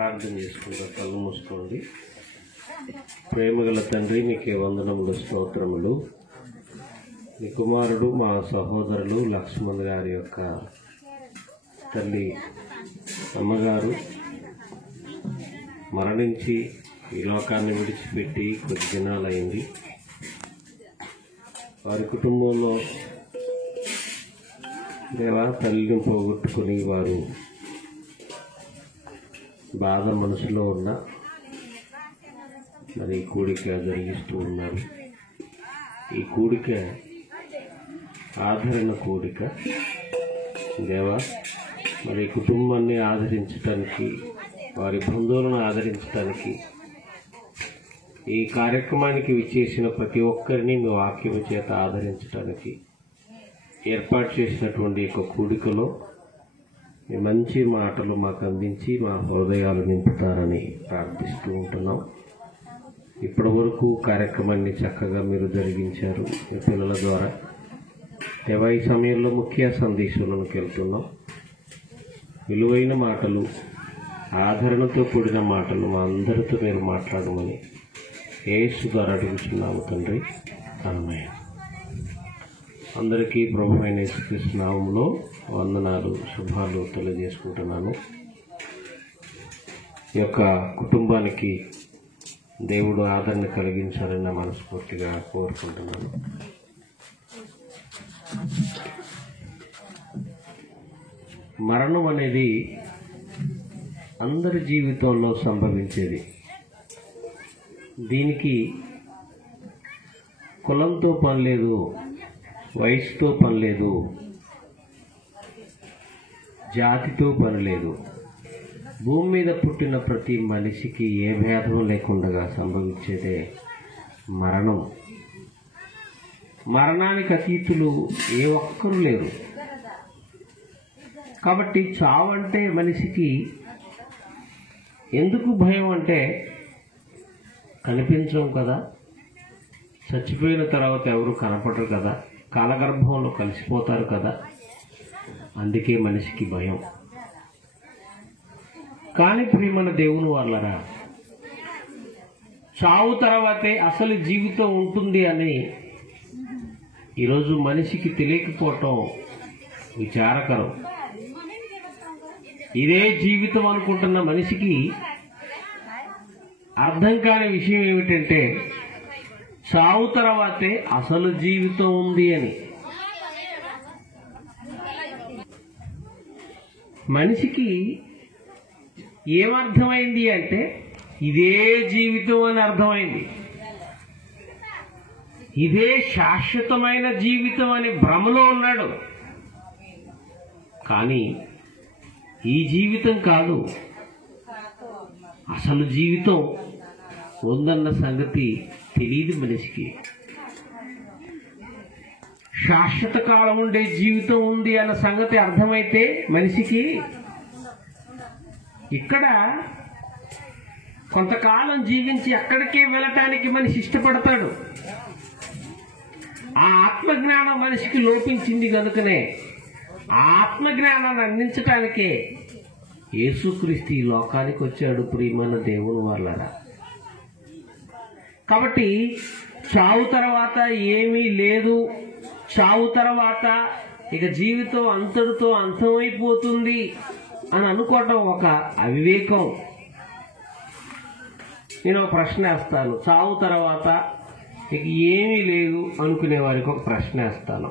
ప్రార్థన చేసుకుంటా కళ్ళు మూసుకోండి. ప్రేమగల తండ్రి, నీకే వందనములు, స్తోత్రములు. నీ కుమారుడు మా సహోదరులు లక్ష్మణ్ గారి యొక్క తల్లి అమ్మగారు మరణించి ఈ లోకాన్ని విడిచిపెట్టి కొద్ది దినాలైంది. వారి కుటుంబంలో దేవా తల్లిని పోగొట్టుకుని వారు బాధ మనసులో ఉన్న మరి కూడిక జరిగిస్తూ ఉన్నారు. ఈ కూడిక ఆదరణ కూడిక దేవా, మరి కుటుంబాన్ని ఆదరించడానికి, వారి బంధువులను ఆదరించడానికి ఈ కార్యక్రమానికి విచ్చేసిన ప్రతి ఒక్కరిని మీ వాక్యం చేత ఆదరించడానికి ఏర్పాటు చేసినటువంటి ఒక కూడికలో మీ మంచి మాటలు మాకు అందించి మా హృదయాలు నింపుతారని ప్రార్థిస్తూ ఉంటున్నాం. ఇప్పటి వరకు కార్యక్రమాన్ని చక్కగా మీరు జరిగించారు మీ పిల్లల ద్వారా. దేవా, ఈ సమయంలో ముఖ్య సందేశంలోకి వెళ్తున్నాం. విలువైన మాటలు, ఆదరణతో కూడిన మాటలు మా అందరితో మీరు మాట్లాడమని యేసు ద్వారా అడుగుతున్నాము తండ్రి. ఆమేన్. అందరికీ ప్రభువైన యేసుక్రీస్తు నామములో వందనాలు, శుభాలు తెలియజేసుకుంటున్నాను. ఈ యొక్క కుటుంబానికి దేవుడు ఆదరణ కలిగించాలని మనస్ఫూర్తిగా కోరుకుంటున్నాను. మరణం అనేది అందరి జీవితంలో సంభవించేది. దీనికి కులంతో పని లేదు, వయసుతో పని లేదు, జాతితో పని లేదు. భూమి మీద పుట్టిన ప్రతి మనిషికి ఏ భేదం లేకుండా సంభవించేదే మరణం. మరణానికి అతీతులు ఏ ఒక్కరూ లేరు. కాబట్టి చావు అంటే మనిషికి ఎందుకు భయం అంటే, కనిపించం కదా, చచ్చిపోయిన తర్వాత ఎవరు కనపడరు కదా, కాలగర్భంలో కలిసిపోతారు కదా, అందుకే మనిషికి భయం. కానీ ప్రియమైన దేవుని వాళ్ళరా, చావు తర్వాతే అసలు జీవితం ఉంటుంది అని ఈరోజు మనిషికి తెలియకపోవటం విచారకరం. ఇదే జీవితం అనుకుంటున్న మనిషికి అర్థం కాని విషయం ఏమిటంటే, చావు తర్వాతే అసలు జీవితం ఉంది అని. మనిషికి ఏమర్థమైంది అంటే, ఇదే జీవితం అని అర్థమైంది. ఇదే శాశ్వతమైన జీవితం అని భ్రమలో ఉన్నాడు. కానీ ఈ జీవితం కాదు, అసలు జీవితం ఉందన్న సంగతి తెలియదు మనిషికి. శాశ్వత కాలం ఉండే జీవితం ఉంది అన్న సంగతి అర్థమైతే మనిషికి ఇక్కడ కొంతకాలం జీవించి అక్కడికే వెళ్ళటానికి మనిషి ఇష్టపడతాడు. ఆ ఆత్మజ్ఞానం మనిషికి లోపించింది కనుకనే ఆ ఆత్మజ్ఞానాన్ని అందించటానికే యేసుక్రీస్తు ఈ లోకానికి వచ్చాడు. ప్రియమైన దేవుని వాళ్ళరా, కాబట్టి చావు తర్వాత ఏమీ లేదు, చావు తర్వాత ఇక జీవితం అంతటితో అంతమైపోతుంది అని అనుకోవటం ఒక అవివేకం. నేను ఒక ప్రశ్న వేస్తాను. చావు తర్వాత ఇక ఏమీ లేదు అనుకునే వారికి ఒక ప్రశ్న వేస్తాను.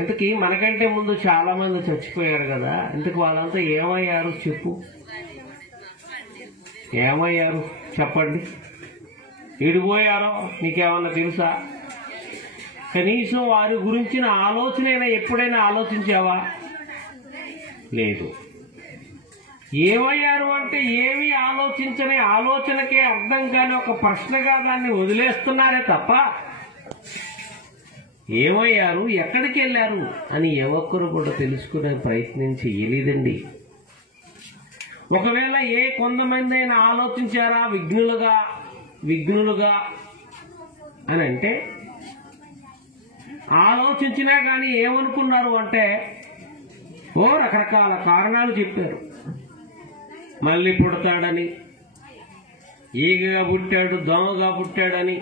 ఇంతకీ మనకంటే ముందు చాలా మంది చచ్చిపోయారు కదా, ఇంతకు వాళ్ళంతా ఏమయ్యారు చెప్పు, ఏమయ్యారు చెప్పండి. ఎడిపోయారో నీకేమన్నా తెలుసా? కనీసం వారి గురించిన ఆలోచన ఎప్పుడైనా ఆలోచించావా? లేదు. ఏమయ్యారు అంటే ఏమీ ఆలోచించని, ఆలోచనకే అర్థం కాని ఒక ప్రశ్నగా దాన్ని వదిలేస్తున్నారే తప్ప ఏమయ్యారు, ఎక్కడికి వెళ్ళారు అని ఏ ఒక్కరు కూడా తెలుసుకునే ప్రయత్నం చేయలేదండి. ఒకవేళ కొంతమంది అయినా ఆలోచించారా విఘ్నులుగా అని అంటే, ఆలోచించినా కానీ ఏమనుకున్నారు అంటే రకరకాల కారణాలు చెప్పారు. మళ్ళీ పుడతాడని, ఈగగా పుట్టాడు, దోమగా పుట్టాడని,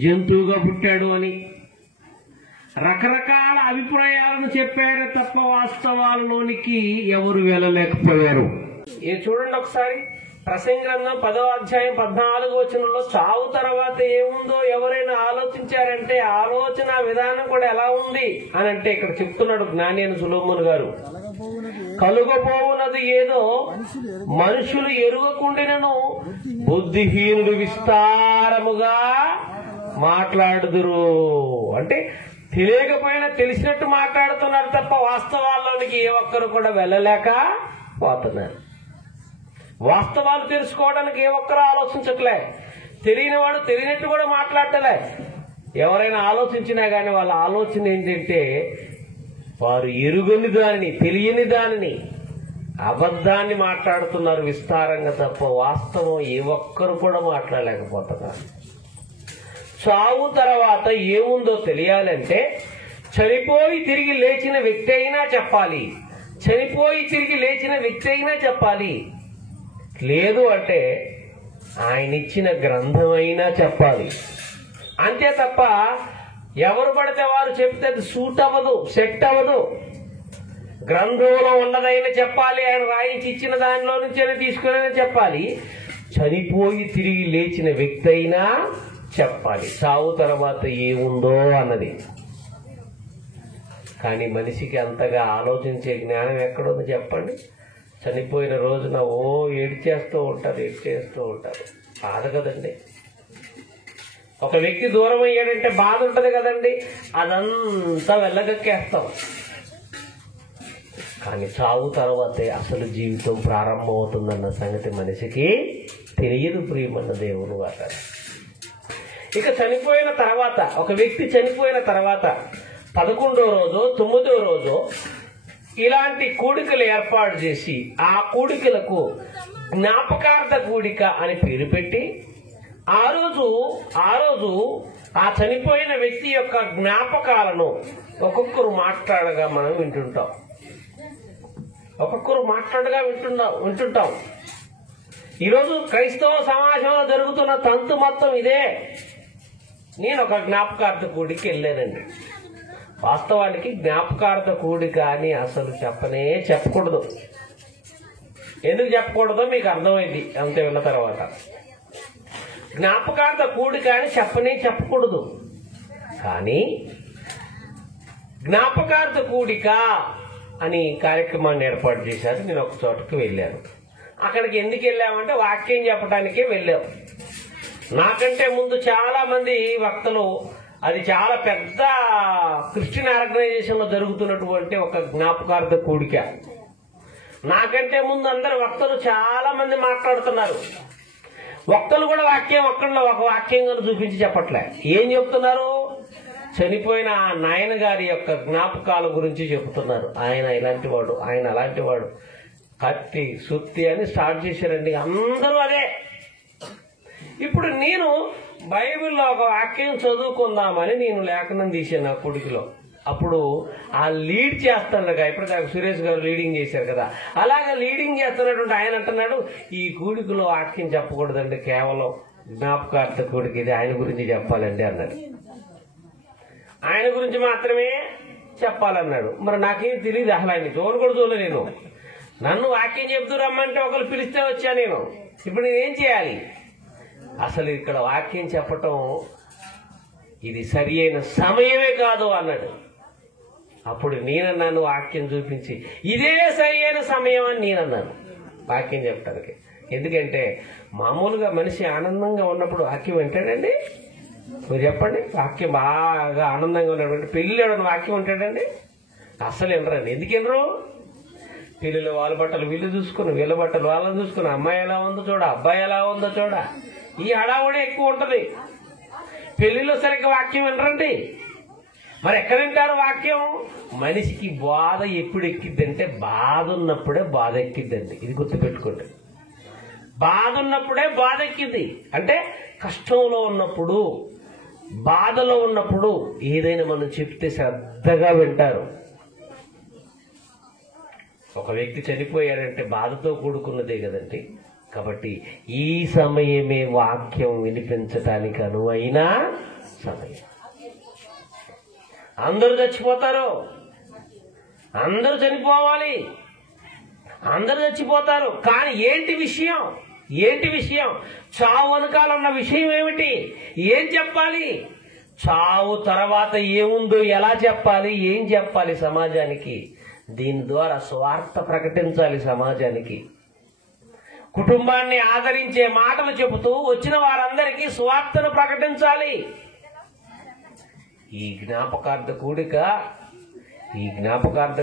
జంతువుగా పుట్టాడు అని రకరకాల అభిప్రాయాలను చెప్పారు తప్ప వాస్తవాలలోనికి ఎవరు వెళ్ళలేకపోయారు. ఇది చూడండి ఒకసారి, ప్రసంగి గ్రంథం 10వ అధ్యాయం 14వ వచనంలో చావు తర్వాత ఏముందో ఎవరైనా ఆలోచించారంటే ఆలోచన విధానం కూడా ఎలా ఉంది అని అంటే ఇక్కడ చెప్తున్నాడు జ్ఞాని అయిన సొలొమోను గారు. కలుగబోవున్నది ఏదో మనుషులు ఎరుగకుండినను బుద్ధిహీనుడు విస్తారముగా మాట్లాడుదురు. అంటే తెలియకపోయినా తెలిసినట్టు మాట్లాడుతున్నారు తప్ప వాస్తవాల్లోనికి ఏ ఒక్కరు కూడా వెళ్ళలేక పోతున్నారు. వాస్తవాలు తెలుసుకోవడానికి ఏ ఒక్కరు ఆలోచించట్లే. తెలియని వాడు తెలియనట్టు కూడా మాట్లాడటలే. ఎవరైనా ఆలోచించినా కానీ వాళ్ళ ఆలోచన ఏంటంటే వారు ఎరుగని దానిని, తెలియని దానిని, అబద్ధాన్ని మాట్లాడుతున్నారు విస్తారంగా తప్ప వాస్తవం ఏ ఒక్కరు కూడా మాట్లాడలేకపోతున్నారు. చావు తర్వాత ఏముందో తెలియాలంటే చనిపోయి తిరిగి లేచిన వ్యక్తి అయినా చెప్పాలి. చనిపోయి తిరిగి లేచిన వ్యక్తి అయినా చెప్పాలి. లేదు అంటే ఆయన ఇచ్చిన గ్రంథమైనా చెప్పాలి. అంతే తప్ప ఎవరు పడితే వారు చెప్తే అది సూట్ అవ్వదు, సెట్ అవ్వదు. గ్రంథంలో ఉన్నదైనా చెప్పాలి, ఆయన రాయించి ఇచ్చిన దానిలో నుంచైనా తీసుకునే చెప్పాలి. చనిపోయి తిరిగి లేచిన వ్యక్తి అయినా చెప్పాలి చావు తర్వాత ఏముందో అన్నది. కానీ మనిషికి అంతగా ఆలోచించే జ్ఞానం ఎక్కడుంది చెప్పండి? చనిపోయిన రోజున ఏడ్చేస్తూ ఉంటారు. బాధ కదండి. ఒక వ్యక్తి దూరం అయ్యాడంటే బాధ ఉంటది కదండి, అదంతా వెళ్ళగక్కేస్తాం. కానీ చావు తర్వాతే అసలు జీవితం ప్రారంభమవుతుందన్న సంగతి మనిషికి తెలియదు. ప్రియమన్న దేవుని వాట. ఇక చనిపోయిన తర్వాత, ఒక వ్యక్తి చనిపోయిన తర్వాత 11వ రోజు 9వ రోజు ఇలాంటి కూడికలు ఏర్పాటు చేసి ఆ కూడికలకు జ్ఞాపకార్థ కూడిక అని పేరు పెట్టి ఆ రోజు ఆ చనిపోయిన వ్యక్తి యొక్క జ్ఞాపకాలను ఒక్కొక్కరు మాట్లాడగా మనం వింటుంటాం. ఈరోజు క్రైస్తవ సమాజంలో జరుగుతున్న తంతు మొత్తం ఇదే. నేను ఒక జ్ఞాపకార్థ కూడికి వెళ్ళానండి. వాస్తవానికి జ్ఞాపకార్థ కూడిక అని అసలు చెప్పకూడదు. ఎందుకు చెప్పకూడదో మీకు అర్థమైంది అంతే విన్న తర్వాత. జ్ఞాపకార్థ కూడిక అని చెప్పకూడదు. కానీ జ్ఞాపకార్థ కూడిక అని కార్యక్రమాన్ని ఏర్పాటు చేశారు. నేను ఒక చోటకి వెళ్ళాను. అక్కడికి ఎందుకు వెళ్ళామంటే వాక్యం చెప్పడానికే వెళ్ళాం. నాకంటే ముందు చాలా మంది వక్తలు, అది చాలా పెద్ద క్రిస్టియన్ ఆర్గనైజేషన్ లో జరుగుతున్నటువంటి ఒక జ్ఞాపకార్థ కూడిక. నాకంటే ముందు అందరు వక్తలు చాలా మంది మాట్లాడుతున్నారు. వక్తలు కూడా ఒక వాక్యం చూపించి చెప్పట్లే. ఏం చెప్తున్నారు? చనిపోయిన ఆ నాయన గారి యొక్క జ్ఞాపకాల గురించి చెబుతున్నారు. ఆయన ఇలాంటి వాడు, ఆయన అలాంటి వాడు, కత్తి సుత్తి అని స్టార్ట్ చేశారండి. అందరూ అదే. ఇప్పుడు నేను బైబిల్లో ఒక వాక్యం చదువుకుందామని నేను లేఖనం తీశాను ఆ కూడికలో. అప్పుడు ఆ లీడ్ చేస్తాడుగా, ఇప్పుడు సురేష్ గారు లీడింగ్ చేశారు కదా, అలాగే లీడింగ్ చేస్తున్నటువంటి ఆయన అంటున్నాడు, ఈ కూడికలో వాక్యం చెప్పకూడదండి, కేవలం జ్ఞాపకార్థ కూడిక, ఇది ఆయన గురించి చెప్పాలండి అన్నాడు. ఆయన గురించి మాత్రమే చెప్పాలన్నాడు. మరి నాకేం తెలియదు, అసలు ఆయన చూడని కూడా చూడలే నేను. నన్ను వాక్యం చెప్తూ రమ్మంటే ఒకరు పిలిస్తే వచ్చా నేను. ఇప్పుడు నేనేం చేయాలి? అసలు ఇక్కడ వాక్యం చెప్పటం ఇది సరి అయిన సమయమే కాదు అన్నాడు. అప్పుడు నేనన్నాను వాక్యం చూపించి, ఇదే సరి అయిన సమయం అని నేనన్నాను వాక్యం చెప్పడానికి. ఎందుకంటే మామూలుగా మనిషి ఆనందంగా ఉన్నప్పుడు వాక్యం వింటాడండి? మీరు చెప్పండి. వాక్యం బాగా ఆనందంగా ఉన్నటువంటి పెళ్లి ఎవడన్నా వాక్యం ఉంటాడండి? అస్సలు వినరండి. ఎందుకు వినరు? పెళ్లిలో వాళ్ళ బట్టలు వీళ్ళు చూసుకుని, వీళ్ళ బట్టలు వాళ్ళని చూసుకుని, అమ్మాయి ఎలా ఉందో చూడ, అబ్బాయి ఎలా ఉందో చూడ, ఈ హడావుడే ఎక్కువ ఉంటది. పెళ్లిలో సరిగ్గా వాక్యం వినరండి. మరి ఎక్కడ వింటారు వాక్యం? మనిషికి బాధ ఎప్పుడు ఎక్కిద్దంటే బాధ ఉన్నప్పుడే బాధ ఎక్కిద్దండి. ఇది గుర్తుపెట్టుకోండి. బాధ ఉన్నప్పుడే బాధ ఎక్కింది. అంటే కష్టంలో ఉన్నప్పుడు, బాధలో ఉన్నప్పుడు ఏదైనా మనం చెప్తే శ్రద్ధగా వింటారు. ఒక వ్యక్తి చనిపోయాడంటే బాధతో కూడుకున్నదే కదండి. కాబట్టి ఈ సమయమే వాక్యం వినిపించటానికి అనువైన సమయం. అందరూ చచ్చిపోతారు, అందరూ చనిపోవాలి, అందరూ చచ్చిపోతారు. కానీ ఏంటి విషయం? చావు వెనకాలన్న విషయం ఏమిటి? ఏం చెప్పాలి? చావు తర్వాత ఏముందో ఎలా చెప్పాలి? ఏం చెప్పాలి సమాజానికి? దీని ద్వారా స్వార్థ ప్రకటించాలి సమాజానికి. కుటుంబాన్ని ఆదరించే మాటలు చెబుతూ వచ్చిన వారందరికీ స్వార్థను ప్రకటించాలి. ఈ జ్ఞాపకార్థ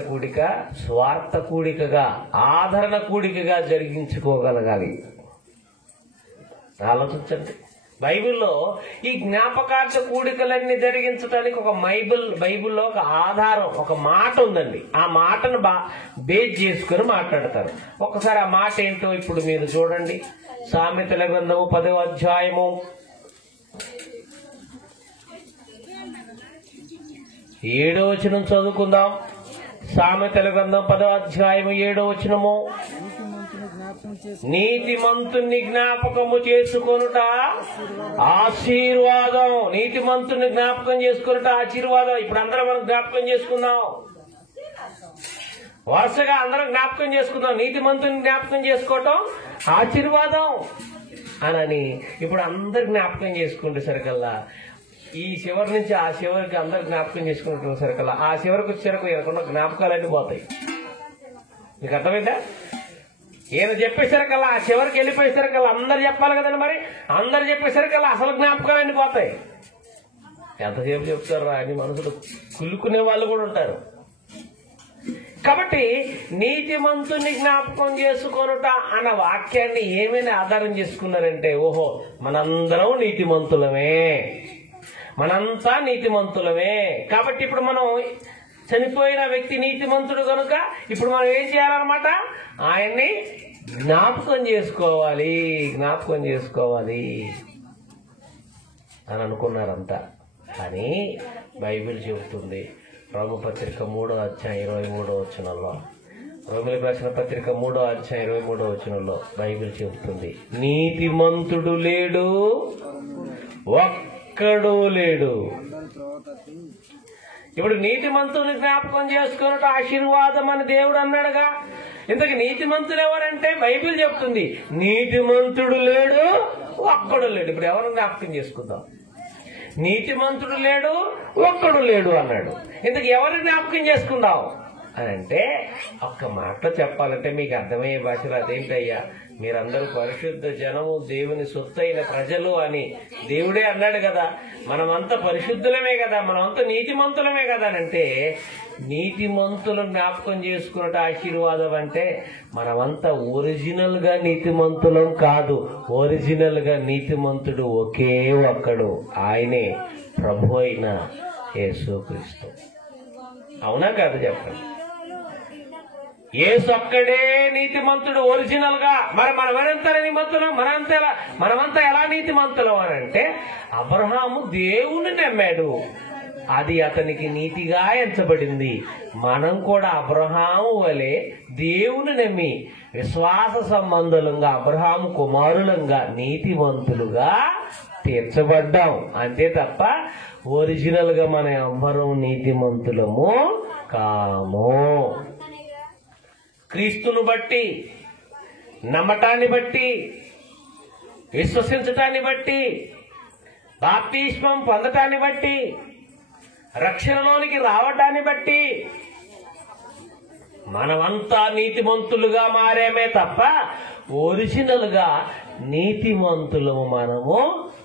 కూడిక స్వార్థ కూడికగా, ఆదరణ కూడికగా జరిగించుకోగలగాలి. ఆలోచించండి. బైబిల్లో ఈ జ్ఞాపకార్థ కూడికలన్నీ జరిగించడానికి ఒక బైబిల్లో ఒక ఆధారం, ఒక మాట ఉందండి. ఆ మాటను బేస్ చేసుకుని మాట్లాడతారు. ఒకసారి ఆ మాట ఏంటో ఇప్పుడు మీరు చూడండి. సామెతల గ్రంథము 10వ అధ్యాయము 7వ వచనం చదువుకుందాం. సామెతల గ్రంథం 10వ అధ్యాయము 7వ వచనము. నీతిమంతుని జ్ఞాపకము చేసుకొనుట ఆశీర్వాదం. నీతిమంతుని జ్ఞాపకం చేసుకొనుట ఆశీర్వాదం. ఇప్పుడు అందరం మనం జ్ఞాపకం చేసుకుందాం. వరుసగా అందరం జ్ఞాపకం చేసుకుందాం. నీతిమంతుని జ్ఞాపకం చేసుకోవటం ఆశీర్వాదం అని ఇప్పుడు అందరు జ్ఞాపకం చేసుకుంటే సరికల్లా ఈ చివరి నుంచి ఆ చివరికి అందరు జ్ఞాపకం చేసుకుంటున్న సరికల్లా ఆ చివరికి వచ్చేసరికి ఎనకున్న జ్ఞాపకాలన్నీ పోతాయి. మీకు అర్థమైందా? ఈయన చెప్పేసరికల్లా ఆ చివరికి వెళ్ళిపోయేసరికల్లా అందరు చెప్పాలి కదండి. మరి అందరు చెప్పేసరికల్లా అసలు జ్ఞాపకాలన్నీ పోతాయి. ఎంతసేపు చెప్తారు అని మనసులు కుళ్ళుకునే వాళ్ళు కూడా ఉంటారు. కాబట్టి నీతిమంతుని జ్ఞాపకం చేసుకొనుట అన్న వాక్యాన్ని ఏమైనా ఆధారం చేసుకున్నారంటే, ఓహో మనందరం నీతిమంతులమే, మనంతా నీతిమంతులమే. కాబట్టి ఇప్పుడు మనం చనిపోయిన వ్యక్తి నీతిమంతుడు కనుక ఇప్పుడు మనం ఏం చేయాలన్నమాట? ఆయన్ని జ్ఞాపకం చేసుకోవాలి అని అనుకున్నారంతా. కానీ బైబిల్ చెబుతుంది రోమపత్రిక 3వ అధ్యాయం 23వ వచనంలో, రోమిలకు రాసిన పత్రిక 3వ అధ్యాయం 23వ వచనంలో బైబిల్ చెబుతుంది, నీతిమంతుడు లేడు, ఒక్కడు లేడు. ఇప్పుడు నీతిమంతుని జ్ఞాపకం చేసుకున్నట్టు ఆశీర్వాదం అని దేవుడు అన్నాడుగా. ఇంతకు నీతిమంతుడు ఎవరంటే బైబిల్ చెప్తుంది నీతిమంతుడు లేడు, ఒక్కడు లేడు. ఇప్పుడు ఎవరు జ్ఞాపకం చేసుకుందాం? నీతిమంతుడు లేడు, ఒక్కడు లేడు అన్నాడు. ఇంతకు ఎవరు జ్ఞాపకం చేసుకుందాం అని అంటే ఒక్క మాటలో చెప్పాలంటే మీకు అర్థమయ్యే భాషలో అదేంటయ్యా, మీరందరూ పరిశుద్ధ జనము, దేవుని సొత్తైన ప్రజలు అని దేవుడే అన్నాడు కదా. మనమంతా పరిశుద్ధులమే కదా, మనమంతా నీతిమంతులమే కదా అని అంటే, నీతిమంతులు జ్ఞాపకం చేసుకున్నట్టు ఆశీర్వాదం అంటే మనమంతా ఒరిజినల్ గా నీతిమంతులం కాదు. ఒరిజినల్ గా నీతిమంతుడు ఒకే ఒక్కడు, ఆయనే ప్రభు అయిన యేసుక్రీస్తు. అవునా కాదు చెప్పండి? యేసు ఒక్కడే నీతిమంతుడు ఒరిజినల్ గా. మరి మనమంతా నీతిమంతులం, మనమంతా ఎలా నీతిమంతులం అని అంటే, అబ్రహాము దేవుని నమ్మాడు, అది అతనికి నీతిగా ఎంచబడింది. మనం కూడా అబ్రహాము వలె దేవుని నమ్మి విశ్వాస సంబంధులంగా అబ్రహాము కుమారులంగా నీతిమంతులుగా తీర్చబడ్డాం అంతే తప్ప ఒరిజినల్ గా మన ఎవ్వరూ నీతిమంతులము కాము. క్రీస్తును బట్టి, నమ్మటాన్ని బట్టి, విశ్వసించటాన్ని బట్టి, బాప్తిస్మం పొందటాన్ని బట్టి, రక్షణలోనికి రావటాన్ని బట్టి మనమంతా నీతిమంతులుగా మారేమే తప్ప ఒరిజినల్ గా నీతిమంతులము మనము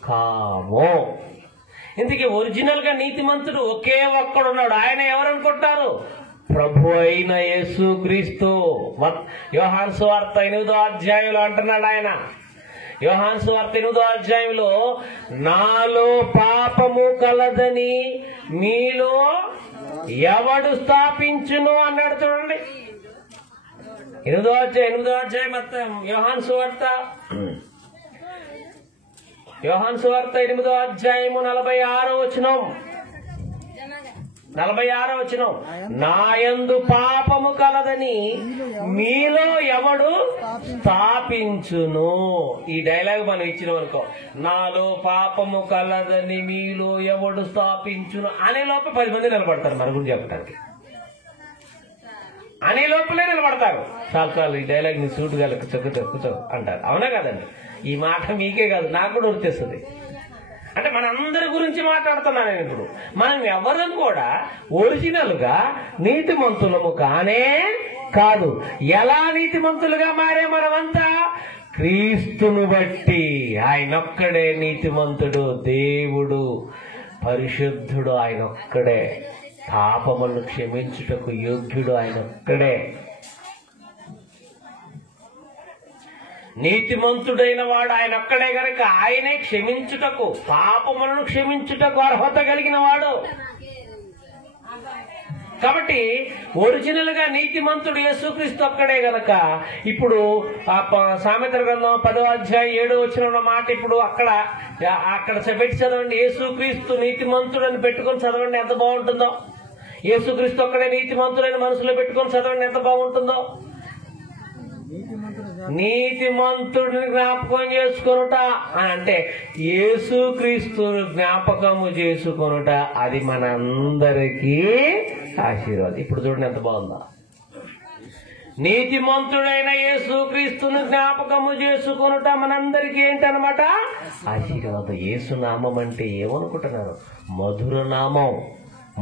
కాము. ఇందుకే ఒరిజినల్ గా నీతిమంతుడు ఒకే ఒక్కడున్నాడు. ఆయన ఎవరనుకుంటారు? ప్రభు అయిన యేసుక్రీస్తు. యోహాను సువార్త 8వ అధ్యాయంలో అంటున్నాడు ఆయన. యోహాను సువార్త 8వ అధ్యాయంలో, నాలో పాపము కలదని మీలో ఎవడు స్థాపించును అన్నాడు. చూడండి 8వ అధ్యాయం మొత్తం యోహాను సువార్త 8వ అధ్యాయము 46వ వచనం. 46వ వచనం, నాయందు పాపము కలదని మీలో ఎవడు స్థాపించును. ఈ డైలాగ్ మనం ఇచ్చినాం అనుకో, నాలో పాపము కలదని మీలో ఎవడు స్థాపించును అనే లోపల 10 మంది నిలబడతారు మన గురించి చెప్పడానికి. అనే లోపలే నిలబడతారు. చాలు చాలు ఈ డైలాగ్ నీ సూటు గల కూర్చో అంటారు. అవునా కదండి? ఈ మాట మీకే కాదు, నాకు కూడా వచ్చేస్తుంది. అంటే మనందరి గురించి మాట్లాడుతున్నాను నేను ఇప్పుడు. మనం ఎవరం కూడా ఒరిజినల్ గా నీతిమంతులము కానే కాదు. ఎలా నీతిమంతులుగా మారే మనమంతా? క్రీస్తును బట్టి. ఆయనొక్కడే నీతిమంతుడు, దేవుడు, పరిశుద్ధుడు ఆయనొక్కడే. పాపములను క్షమించుటకు యోగ్యుడు ఆయనొక్కడే. నీతిమంతుడైన వాడు ఆయనొక్కడే గనక ఆయనే క్షమించుటకు, పాపములను క్షమించుటకు అర్హత కలిగిన వాడు. కాబట్టి ఒరిజినల్ గా నీతిమంతుడు యేసుక్రీస్తు ఒక్కడే గనక ఇప్పుడు సామెతల గ్రంథం 10వ అధ్యాయం 7వ వచనంలో మాట ఇప్పుడు అక్కడ పెట్టి చదవండి. యేసుక్రీస్తు నీతిమంతుడు అని పెట్టుకొని చదవండి, ఎంత బాగుంటుందో. యేసుక్రీస్తు ఒక్కడే నీతిమంతుడని మనసులో పెట్టుకొని చదవండి, ఎంత బాగుంటుందో. నీతిమంతుడిని జ్ఞాపకం చేసుకొనుట అంటే యేసుక్రీస్తుని జ్ఞాపకము చేసుకొనుట, అది మనందరికీ ఆశీర్వాదం. ఇప్పుడు చూడండి ఎంత బాగుందా. నీతిమంతుడైన యేసుక్రీస్తుని జ్ఞాపకము చేసుకొనుట మనందరికీ ఏంటనమాట? ఆశీర్వాదం. యేసు నామం అంటే ఏమనుకుంటున్నారు? మధుర నామం,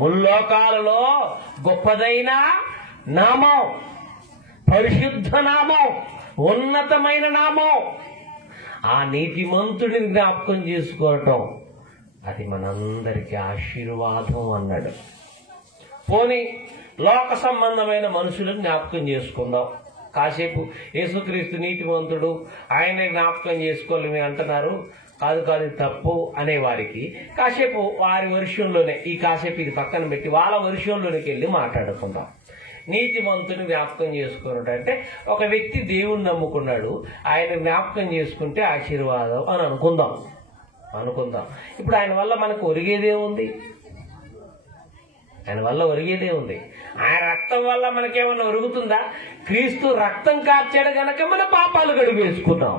ముల్లోకాలలో గొప్పదైన నామం, పరిశుద్ధ నామం, ఉన్నతమైన నామం. ఆ నీతిమంతుడిని జ్ఞాపకం చేసుకోవటం అది మనందరికీ ఆశీర్వాదం అన్నాడు. పోనీ లోక సంబంధమైన మనుషులను జ్ఞాపకం చేసుకుందాం. కాసేపు యేసుక్రీస్తు నీతిమంతుడు, ఆయనే జ్ఞాపకం చేసుకోవాలని అంటున్నారు. కాదు కాదు తప్పు అనేవారికి కాసేపు వారి వర్షంలోనే, ఈ కాసేపు ఇది పక్కన పెట్టి వాళ్ళ వర్షంలోనికి వెళ్ళి మాట్లాడుకుందాం. నీతిమంతుని జ్ఞాపకం చేసుకున్నాడు అంటే ఒక వ్యక్తి దేవుణ్ణి నమ్ముకున్నాడు, ఆయన జ్ఞాపకం చేసుకుంటే ఆశీర్వాదం అని అనుకుందాం. ఇప్పుడు ఆయన వల్ల మనకు ఒరిగేదేముంది? ఆయన వల్ల ఒరిగేదేముంది? ఆయన రక్తం వల్ల మనకేమన్నా ఒరుగుతుందా? క్రీస్తు రక్తం కార్చాడు గనక మన పాపాలు గడుగు వేసుకున్నాం.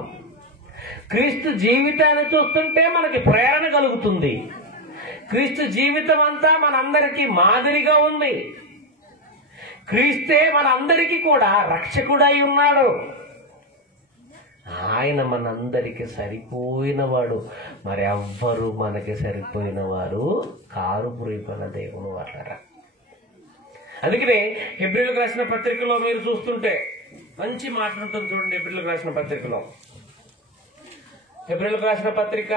క్రీస్తు జీవితాన్ని చూస్తుంటే మనకి ప్రేరణ కలుగుతుంది. క్రీస్తు జీవితం అంతా మనందరికీ మాదిరిగా ఉంది. క్రీస్తే మనందరికీ కూడా రక్షకుడై ఉన్నాడు. ఆయన మనందరికీ సరిపోయిన వాడు. మరి ఎవ్వరు మనకి సరిపోయిన వారు కారు పురిపన దేవుని వాళ్ళరా. అందుకనే హెబ్రీయులకు రాసిన పత్రికలో మీరు చూస్తుంటే మంచి మాట ఉంటుంది చూడండి. హెబ్రీయులకు రాసిన పత్రికలో, హెబ్రీయులకు రాసిన పత్రిక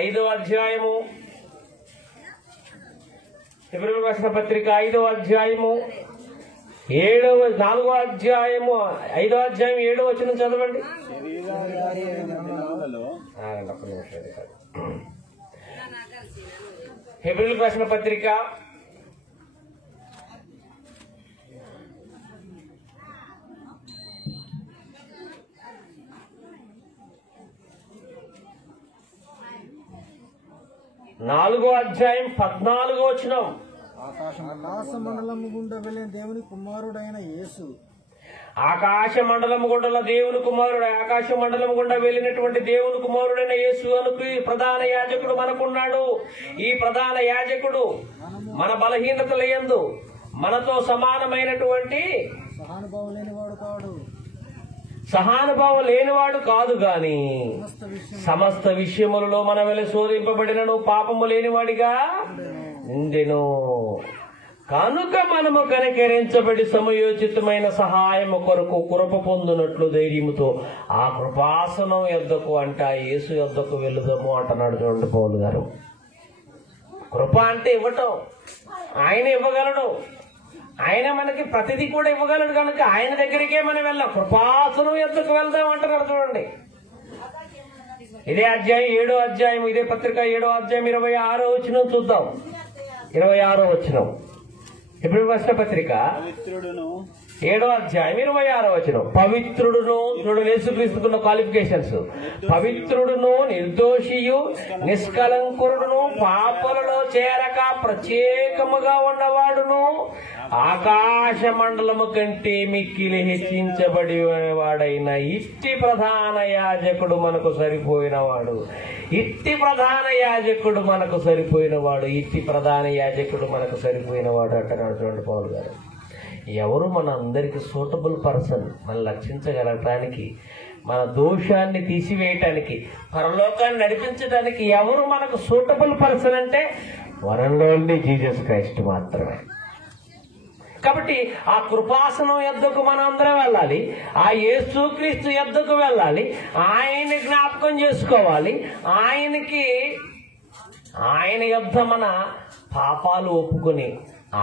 5వ అధ్యాయము, హెబ్రీయులకు రాసిన పత్రిక 5వ అధ్యాయము 4వ అధ్యాయము 5వ అధ్యాయం 7వ వచనం చదవండి. హెబ్రీయులకు రాసిన పత్రిక 4వ అధ్యాయం 14వ వచనం. ఆకాశమండలము గుండా వెళ్ళిన దేవుని కుమారుడైన యేసు, ఆకాశ మండలము గుండా దేవుని కుమారుడు, ఆకాశ మండలం గుండా వెళ్ళినటువంటి దేవుని కుమారుడైన యేసు అనుకు ప్రధాన యాజకుడు మనకున్నాడు. ఈ ప్రధాన యాజకుడు మన బలహీనతలయందు మనతో సమానమైనటువంటి సహానుభావం లేనివాడు కాదు గాని సమస్త విషయములలో మన వలె శోధింపబడినను పాపము లేనివాడిగా ఉండెను. కనుక మనము కనికరించబడి సమయోచితమైన సహాయము కొరకు కృప పొందునట్లు ధైర్యముతో ఆ కృపాసనం యొద్దకు అంట యేసు యొద్దకు వెళుదాము అంటున్నాడు. చూడండి పౌలు గారు, కృప అంటే ఇవ్వటం. ఆయన ఇవ్వగలడు, ఆయన మనకి ప్రతిదీ కూడా ఇవ్వగలడు. కనుక ఆయన దగ్గరికే మనం వెళ్ళాం, కృపాసనం యొద్దకు వెళ్దాం అంటున్నాడు. చూడండి, ఇదే అధ్యాయం 7వ అధ్యాయం, ఇదే పత్రిక 7వ అధ్యాయం 26వ వచనం చూద్దాం. 26వ వచనం హెబ్రీయులకు రాసిన పత్రిక 7వ అధ్యాయం 26వ వచనం. పవిత్రుడును, చూడండి యేసుక్రీస్తుకున్న క్వాలిఫికేషన్స్, పవిత్రుడును, నిర్దోషియు, నిష్కలంకుడును, పాపలలో చేరక ప్రత్యేకముగా ఉన్నవాడును, ఆకాశ మండలము కంటే మిక్కిలి హెచ్చించబడి వాడైన ఇట్టి ప్రధాన యాజకుడు మనకు సరిపోయినవాడు. ఇట్టి ప్రధాన యాజకుడు మనకు సరిపోయినవాడు. ఇట్టి ప్రధాన యాజకుడు మనకు సరిపోయినవాడు అంటున్నాడు. చూడండి పౌలు గారు, ఎవరు మన అందరికి సూటబుల్ పర్సన్, మనం రక్షించగలగటానికి, మన దోషాన్ని తీసివేయటానికి, పరలోకాన్ని నడిపించడానికి ఎవరు మనకు సూటబుల్ పర్సన్ అంటే one and only Jesus Christ మాత్రమే. కాబట్టి ఆ కృపాసనం యొద్దకు మనం అందరం వెళ్ళాలి, ఆ యేసుక్రీస్తు యొద్దకు వెళ్ళాలి, ఆయన జ్ఞాపకం చేసుకోవాలి, ఆయన యొద్ద మన పాపాలు ఒప్పుకొని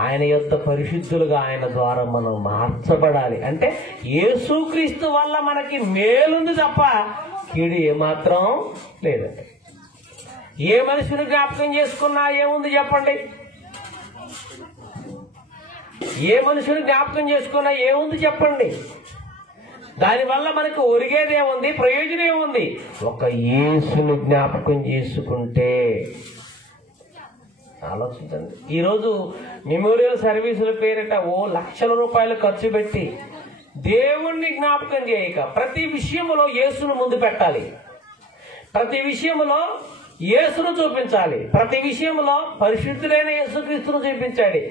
ఆయన యొద్ద పరిశుద్ధులుగా ఆయన ద్వారా మనం మార్చబడాలి. అంటే యేసుక్రీస్తు వల్ల మనకి మేలుంది తప్ప కీడు ఏమాత్రం లేదండి. ఏ మనిషిని జ్ఞాపకం చేసుకున్నా ఏముంది చెప్పండి? ఏ మనుషుని జ్ఞాపకం చేసుకున్నా ఏముంది చెప్పండి? దానివల్ల మనకు ఒరిగేదేముంది? ప్రయోజనం ఏముంది? ఒక యేసుని జ్ఞాపకం చేసుకుంటే. ఆలోచించండి. ఈరోజు మెమోరియల్ సర్వీసుల పేరిట లక్షల రూపాయలు ఖర్చు పెట్టి దేవుణ్ణి జ్ఞాపకం చేయక ప్రతి విషయంలో యేసును ముందు పెట్టాలి, ప్రతి విషయంలో యేసును చూపించాలి, ప్రతి విషయంలో పరిశుద్ధులైన యేసుక్రీస్తును చూపించాలి.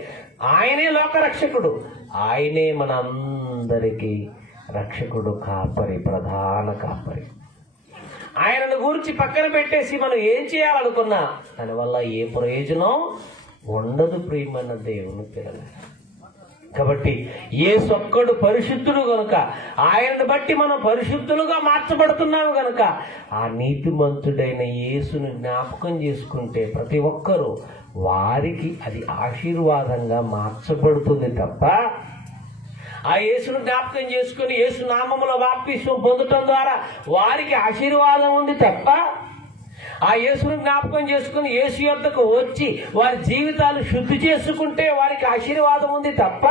ఆయనే లోక రక్షకుడు, ఆయనే మన అందరికీ రక్షకుడు, కాపరి, ప్రధాన కాపరి. ఆయనను గురించి పక్కన పెట్టేసి మనం ఏం చేయాలనుకున్నా దానివల్ల ఏ ప్రయోజనం ఉండదు ప్రియమైన దేవుని పిల్లలు. కాబట్టి యేసు ఒక్కడు పరిశుద్ధుడు గనుక, ఆయనను బట్టి మనం పరిశుద్ధులుగా మార్చబడుతున్నాము గనుక ఆ నీతిమంతుడైన యేసును జ్ఞాపకం చేసుకుంటే ప్రతి ఒక్కరూ వారికి అది ఆశీర్వాదంగా మార్చబడుతుంది తప్ప, ఆ యేసును జ్ఞాపకం చేసుకుని యేసు నామములో బాప్తిస్మం పొందటం ద్వారా వారికి ఆశీర్వాదం ఉంది తప్ప, ఆ యేసును జ్ఞాపకం చేసుకుని యేసు యొద్దకు వచ్చి వారి జీవితాలు శుద్ధి చేసుకుంటే వారికి ఆశీర్వాదం ఉంది తప్ప,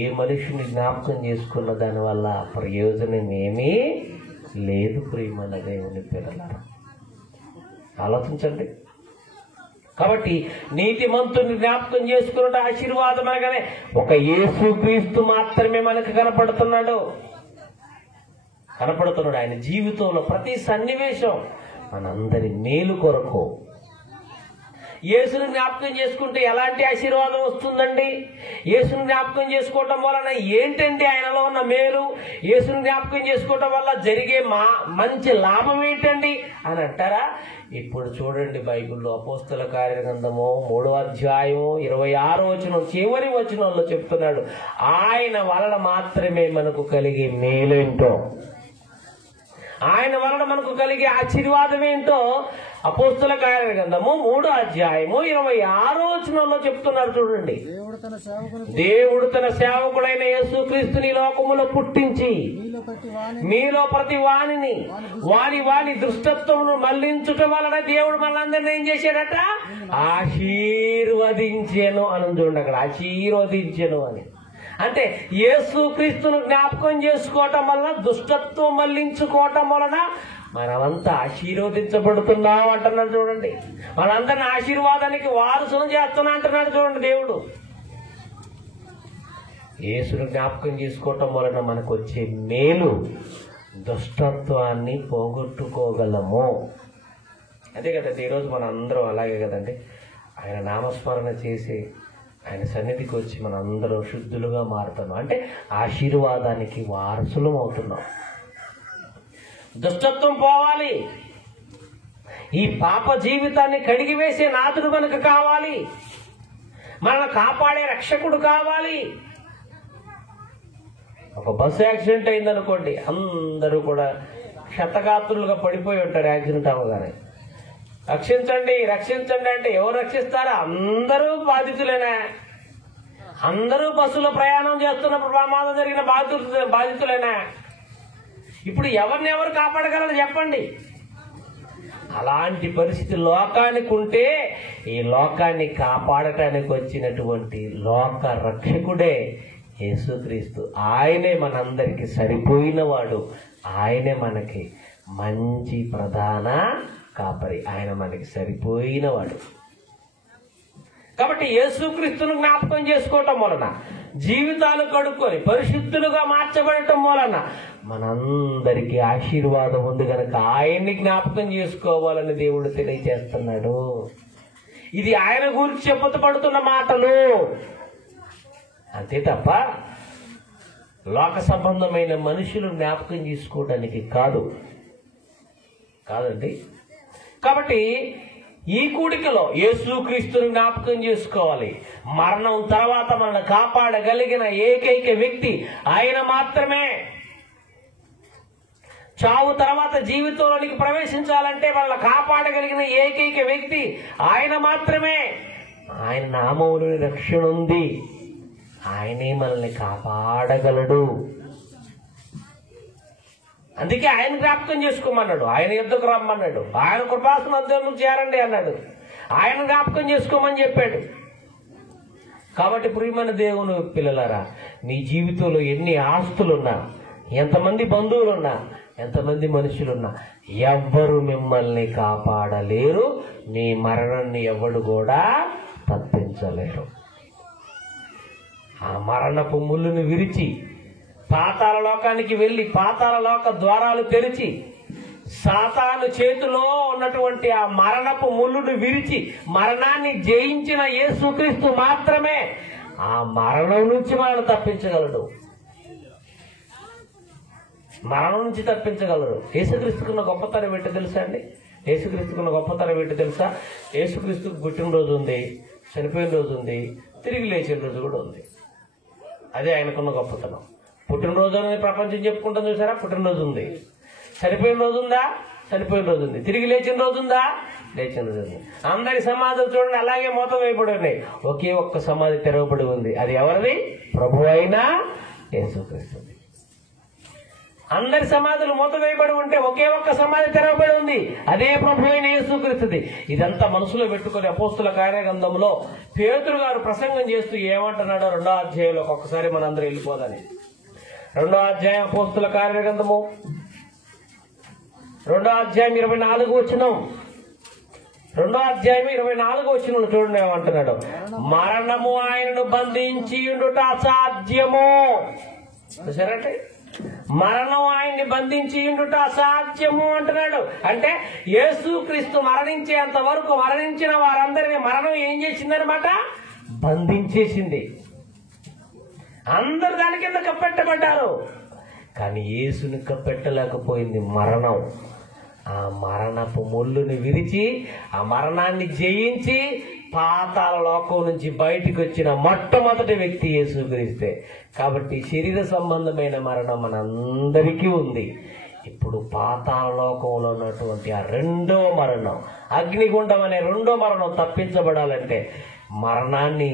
ఏ మనిషిని జ్ఞాపకం చేసుకున్న దానివల్ల ప్రయోజనం ఏమీ లేదు ప్రియమైన దేవుని పిల్లలారా. ఆలోచించండి. కాబట్టి నీతిమంతుని జ్ఞాపకం చేసుకున్నట్టు ఆశీర్వాదం అనగానే ఒక యేసుక్రీస్తు మాత్రమే మనకు కనపడుతున్నాడు. ఆయన జీవితంలో ప్రతి సన్నివేశం మనందరి మేలు కొరకు. యేసుని జ్ఞాపకం చేసుకుంటే ఎలాంటి ఆశీర్వాదం వస్తుందండి? యేసుని జ్ఞాపకం చేసుకోవటం వలన ఏంటండి ఆయనలో ఉన్న మేలు? యేసుని జ్ఞాపకం చేసుకోవటం వల్ల జరిగే మంచి లాభం ఏంటండి అని అంటారా? ఇప్పుడు చూడండి, బైబిల్లో అపోస్తల కార్యగ్రంథము 3వ అధ్యాయం 26వ వచనం చివరి వచనంలో చెప్తున్నాడు, ఆయన వలన మాత్రమే మనకు కలిగే మేలేంటో, ఆయన వలన మనకు కలిగే ఆశీర్వాదం ఏంటో అపోస్తల కార్యగ్రంథము 3వ అధ్యాయము 26వ వచనంలో చెప్తున్నారు. చూడండి, దేవుడు తన సేవకుడైన యేసుక్రీస్తుని లోకములో పుట్టించి మీలో ప్రతి వాణిని వాని దుష్టత్వమును మళ్లించుట వలన దేవుడు మనందరినీ ఏం చేశాడట? ఆశీర్వదించెను అని చూడండి అక్కడ, ఆశీర్వదించెను అని. అంటే యేసుక్రీస్తును జ్ఞాపకం చేసుకోవటం వల్ల, దుష్టత్వం మళ్లించుకోవటం వలన మనమంతా ఆశీర్వదించబడుతున్నాం అంటున్నాడు. చూడండి, మనందరిని ఆశీర్వాదానికి వారసును చేస్తున్నా అంటున్నాడు. చూడండి, దేవుడు యేసును జ్ఞాపకం చేసుకోవటం వలన మనకు వచ్చే మేలు, దుష్టత్వాన్ని పోగొట్టుకోగలము. అదే కదండి, ఈరోజు మన అందరం అలాగే కదండి, ఆయన నామస్మరణ చేసి ఆయన సన్నిధికి వచ్చి మన అందరం శుద్ధులుగా మారుతున్నాం. అంటే ఆశీర్వాదానికి వారసులం అవుతున్నాం. దుష్టత్వం పోవాలి, ఈ పాప జీవితాన్ని కడిగివేసే నాథుడు మనకు కావాలి, మనల్ని కాపాడే రక్షకుడు కావాలి. ఒక బస్సు యాక్సిడెంట్ అయిందనుకోండి, అందరూ కూడా క్షతగాత్రులుగా పడిపోయి ఉంటారు యాక్సిడెంట్ అవ్వగానే. రక్షించండి రక్షించండి అంటే ఎవరు రక్షిస్తారా? అందరూ బాధితులేనా? అందరూ బస్సులో ప్రయాణం చేస్తున్నప్పుడు ప్రమాదం జరిగిన బాధితులేనా? ఇప్పుడు ఎవరిని ఎవరు కాపాడగలరు చెప్పండి? అలాంటి పరిస్థితి లోకానికి ఉంటే ఈ లోకాన్ని కాపాడటానికి వచ్చినటువంటి లోక రక్షకుడే యేసుక్రీస్తు. ఆయనే మనందరికి సరిపోయిన వాడు. ఆయనే మనకి మంచి ప్రధాన కాపరి. ఆయన మనకి సరిపోయిన వాడు. కాబట్టి యేసుక్రీస్తును జ్ఞాపకం చేసుకోవటం వలన, జీవితాలు కడుక్కొని పరిశుద్ధులుగా మార్చబడటం వలన మనందరికీ ఆశీర్వాదం ఉంది కనుక ఆయన్ని జ్ఞాపకం చేసుకోవాలని దేవుడు తెలియజేస్తున్నాడు. ఇది ఆయన గురించి చెప్పబడుతున్న మాటలు అంతే తప్ప లోక సంబంధమైన మనుషులు జ్ఞాపకం చేసుకోవడానికి కాదండి. కాబట్టి ఈ కూడికలో యేసుక్రీస్తుని జ్ఞాపకం చేసుకోవాలి. మరణం తర్వాత మనల్ని కాపాడగలిగిన ఏకైక వ్యక్తి ఆయన మాత్రమే. చావు తర్వాత జీవితంలోనికి ప్రవేశించాలంటే మనల్ని కాపాడగలిగిన ఏకైక వ్యక్తి ఆయన మాత్రమే. ఆయన నామములోని రక్షణ ఉంది. ఆయనే మనల్ని కాపాడగలడు. అందుకే ఆయన జ్ఞాపకం చేసుకోమన్నాడు. ఆయన యుద్ధకు రమ్మన్నాడు. ఆయన కృపాసన అధ్యయనం చేరండి అన్నాడు. ఆయన జ్ఞాపకం చేసుకోమని చెప్పాడు. కాబట్టి ప్రియమైన దేవుని పిల్లలారా, నీ జీవితంలో ఎన్ని ఆస్తులున్నా, ఎంతమంది బంధువులున్నా, ఎంతమంది మనుషులున్నా, ఎవ్వరు మిమ్మల్ని కాపాడలేరు. నీ మరణాన్ని ఎవడు కూడా తప్పించలేరు. ఆ మరణపు ముళ్ళును విరిచి పాతాళ లోకానికి వెళ్ళి పాతాళ లోక ద్వారాలు తెరిచి సాతాను చేతిలో ఉన్నటువంటి ఆ మరణపు ముళ్ళును విరిచి మరణాన్ని జయించిన యేసుక్రీస్తు మాత్రమే ఆ మరణం నుంచి మనల్ని తప్పించగలడు. మరణం నుంచి తప్పించగలరు. యేసుక్రీస్తుకున్న గొప్పతనం ఏంటో తెలుసా అండి? యేసుక్రీస్తుకున్న గొప్పతనం ఏంటో తెలుసా? యేసుక్రీస్తుకు పుట్టినరోజు ఉంది, చనిపోయిన రోజు ఉంది, తిరిగి లేచిన రోజు కూడా ఉంది. అదే ఆయనకున్న గొప్పతనం. పుట్టినరోజు అనేది ప్రపంచం చెప్పుకుంటాం చూసారా? పుట్టినరోజు ఉంది. చనిపోయిన రోజు ఉందా? చనిపోయిన రోజు ఉంది. తిరిగి లేచిన రోజు ఉందా? లేచిన రోజు ఉంది. అందరి సమాధులు చూడండి అలాగే మూత వేయబడి ఉన్నాయి. ఒకే ఒక్క సమాధి తెరవబడి ఉంది. అది ఎవరిది? ప్రభు అయిన యేసుక్రీస్తుది. అందరి సమాధులు మూత వేయబడి ఉంటే ఒకే ఒక్క సమాధి తెరవబడి ఉంది. అదే ప్రభు అయిన యేసుక్రీస్తుది. ఇదంతా మనసులో పెట్టుకుని అపోస్తుల కార్యగ్రంథంలో పేతురు గారు ప్రసంగం చేస్తూ ఏమంటున్నాడో 2వ అధ్యాయంలో ఒక్కొక్కసారి మనందరూ వెళ్ళిపోదని. 2వ అధ్యాయం అపోస్తుల కార్యగ్రంథము 2వ అధ్యాయం 24వ వచనం. 2వ అధ్యాయం 24వ వచనం చూడండి ఏమంటున్నాడు. మరణము ఆయనను బంధించి ఉండుట అసాధ్యము. చూసారంటే మరణం ఆయన్ని బంధించి ఉండుట అసాధ్యము అంటున్నాడు. అంటే యేసుక్రీస్తు మరణించేంత వరకు మరణించిన వారందరినీ మరణం ఏం చేసిందనమాట? బంధించేసింది. అందరు దాని కింద కప్పెట్టబడ్డారు. కానీ యేసుని కప్పెట్టలేకపోయింది మరణం. ఆ మరణపు ముళ్ళుని విరిచి ఆ మరణాన్ని జయించి పాతాళ లోకం నుంచి బయటికి వచ్చిన మొట్టమొదటి వ్యక్తి యేసుక్రీస్తే. కాబట్టి శరీర సంబంధమైన మరణం మనందరికీ ఉంది. ఇప్పుడు పాతాళ లోకంలో ఉన్నటువంటి ఆ 2వ మరణం, అగ్నిగుండం అనే 2వ మరణం తప్పించబడాలంటే మరణాన్ని